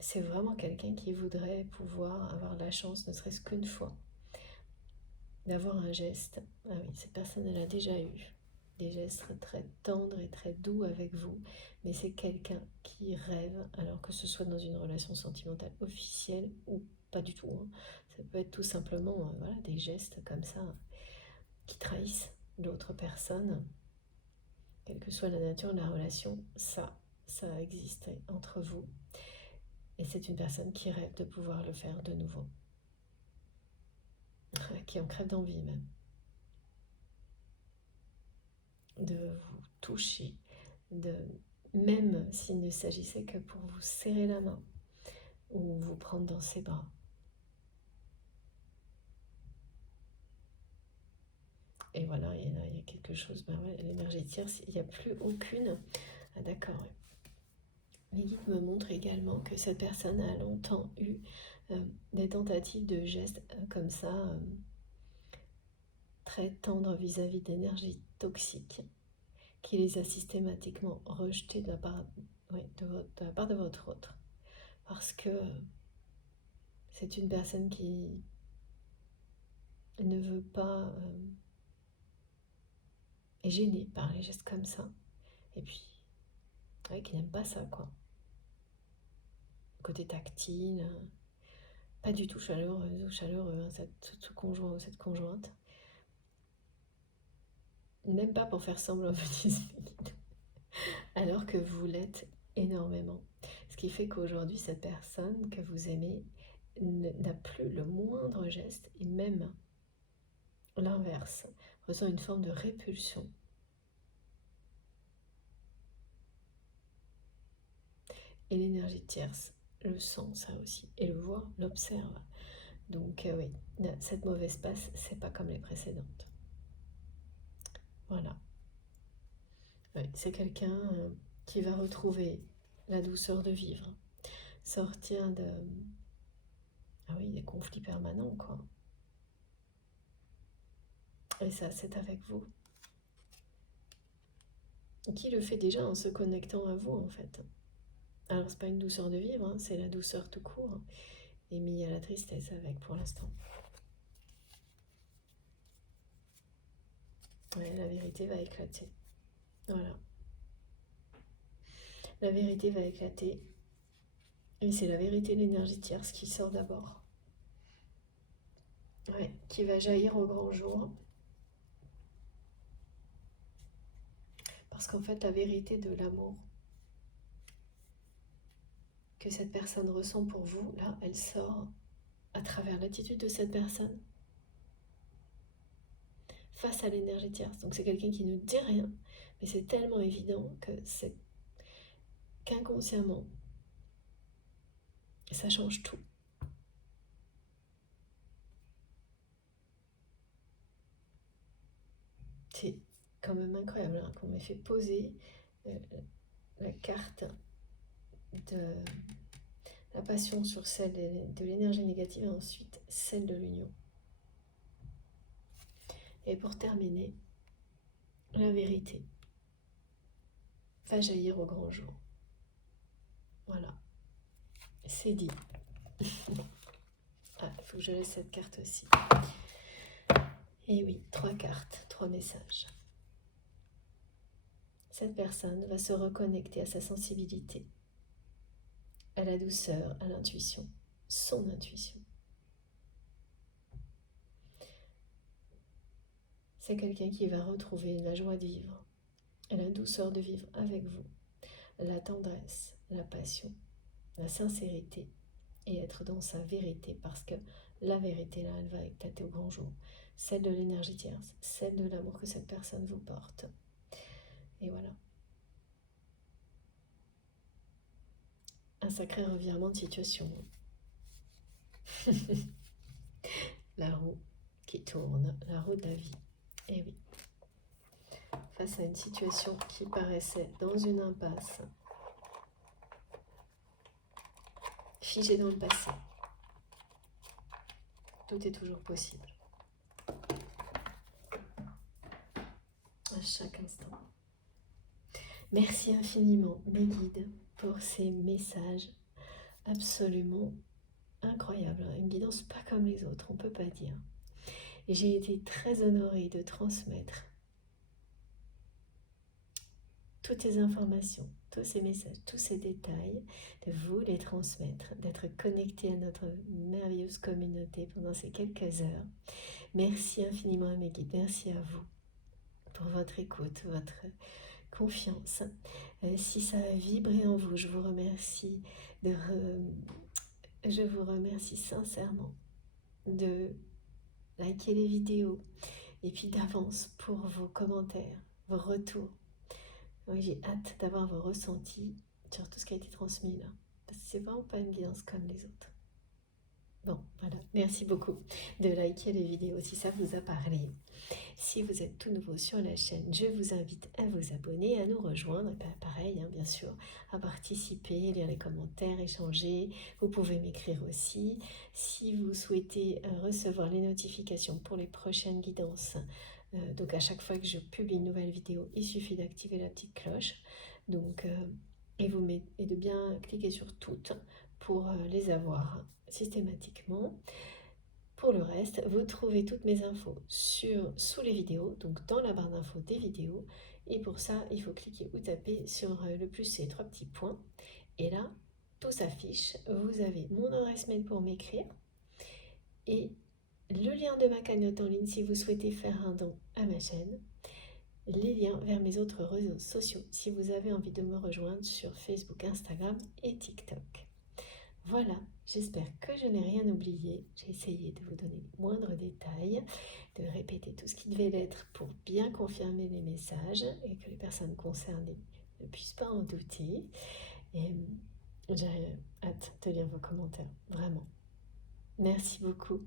C'est vraiment quelqu'un qui voudrait pouvoir avoir la chance, ne serait-ce qu'une fois, d'avoir un geste. Ah oui, cette personne, elle a déjà eu des gestes très tendres et très doux avec vous, mais c'est quelqu'un qui rêve, alors que ce soit dans une relation sentimentale officielle ou pas du tout. Ça peut être tout simplement voilà, des gestes comme ça qui trahissent l'autre personne, quelle que soit la nature de la relation, ça existe entre vous. Et c'est une personne qui rêve de pouvoir le faire de nouveau, qui en crève d'envie même, de vous toucher, même s'il ne s'agissait que pour vous serrer la main ou vous prendre dans ses bras. Et voilà, il y a quelque chose, l'énergie tierce, il n'y a plus aucune. Ah d'accord, ouais. Les guides me montrent également que cette personne a longtemps eu des tentatives de gestes comme ça, très tendres vis-à-vis d'énergie toxique, qui les a systématiquement rejetés de la part de votre autre. Parce que c'est une personne qui ne veut pas, est gênée par les gestes comme ça. Et puis, qui n'aime pas ça, quoi. Côté tactile, pas du tout chaleureux, ce conjoint ou cette conjointe. Même pas pour faire semblant, me disent mes guides. Alors que vous l'êtes énormément. Ce qui fait qu'aujourd'hui, cette personne que vous aimez n'a plus le moindre geste, et même l'inverse, ressent une forme de répulsion. Et l'énergie tierce le sent ça aussi, et le voit, l'observe. Donc oui, cette mauvaise passe, c'est pas comme les précédentes. Voilà. Oui, c'est quelqu'un qui va retrouver la douceur de vivre, sortir des conflits permanents, quoi. Et ça, c'est avec vous. Qui le fait déjà en se connectant à vous, en fait. Alors, c'est pas une douceur de vivre, c'est la douceur tout court. Et mais il y a la tristesse avec, pour l'instant. Ouais, la vérité va éclater. Voilà. La vérité va éclater. Et c'est la vérité, l'énergie tierce qui sort d'abord. Ouais, qui va jaillir au grand jour. Parce qu'en fait, la vérité de l'amour que cette personne ressent pour vous, là, elle sort à travers l'attitude de cette personne face à l'énergie tierce. Donc c'est quelqu'un qui ne dit rien, mais c'est tellement évident que c'est qu'inconsciemment, ça change tout. C'est quand même incroyable hein, qu'on m'ait fait poser la carte de la passion sur celle de l'énergie négative et ensuite celle de l'union. Et pour terminer, la vérité va jaillir au grand jour. Voilà, c'est dit. Ah, il faut que je laisse cette carte aussi. Et oui, 3 cartes, 3 messages. Cette personne va se reconnecter à sa sensibilité, à la douceur, à l'intuition, son intuition. C'est quelqu'un qui va retrouver la joie de vivre, et la douceur de vivre avec vous, la tendresse, la passion, la sincérité, et être dans sa vérité, parce que la vérité, là, elle va éclater au grand jour. Celle de l'énergie tierce, celle de l'amour que cette personne vous porte. Et voilà. Un sacré revirement de situation. La roue qui tourne, la roue de la vie. Et oui. Face à une situation qui paraissait dans une impasse, figée dans le passé, tout est toujours possible. À chaque instant. Merci infiniment, mes guides, pour ces messages absolument incroyables. Une guidance pas comme les autres, on ne peut pas dire. Et j'ai été très honorée de transmettre toutes ces informations, tous ces messages, tous ces détails, de vous les transmettre, d'être connecté à notre merveilleuse communauté pendant ces quelques heures. Merci infiniment à mes guides, merci à vous pour votre écoute, votre confiance. Si ça a vibré en vous, je vous remercie je vous remercie sincèrement de liker les vidéos et puis d'avance pour vos commentaires, vos retours. Oui, j'ai hâte d'avoir vos ressentis sur tout ce qui a été transmis là, parce que c'est vraiment pas une guidance comme les autres. Bon, voilà, merci beaucoup de liker les vidéos si ça vous a parlé. Si vous êtes tout nouveau sur la chaîne, je vous invite à vous abonner, à nous rejoindre, pareil, hein, bien sûr, à participer, lire les commentaires, échanger. Vous pouvez m'écrire aussi. Si vous souhaitez recevoir les notifications pour les prochaines guidances, donc à chaque fois que je publie une nouvelle vidéo, il suffit d'activer la petite cloche. Donc, et de bien cliquer sur toutes pour les avoir systématiquement. Pour le reste, vous trouvez toutes mes infos sous les vidéos, donc dans la barre d'infos des vidéos. Et pour ça, il faut cliquer ou taper sur le plus et les 3 petits points. Et là, tout s'affiche. Vous avez mon adresse mail pour m'écrire et le lien de ma cagnotte en ligne si vous souhaitez faire un don à ma chaîne. Les liens vers mes autres réseaux sociaux si vous avez envie de me rejoindre sur Facebook, Instagram et TikTok. Voilà, j'espère que je n'ai rien oublié. J'ai essayé de vous donner le moindre détail, de répéter tout ce qui devait l'être pour bien confirmer les messages et que les personnes concernées ne puissent pas en douter. Et j'ai hâte de lire vos commentaires, vraiment. Merci beaucoup.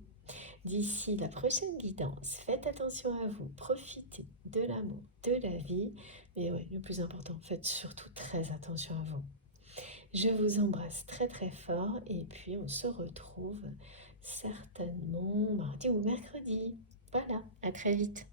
D'ici la prochaine guidance, faites attention à vous, profitez de l'amour, de la vie. Mais ouais, le plus important, faites surtout très attention à vous. Je vous embrasse très très fort et puis on se retrouve certainement mardi ou mercredi. Voilà, à très vite.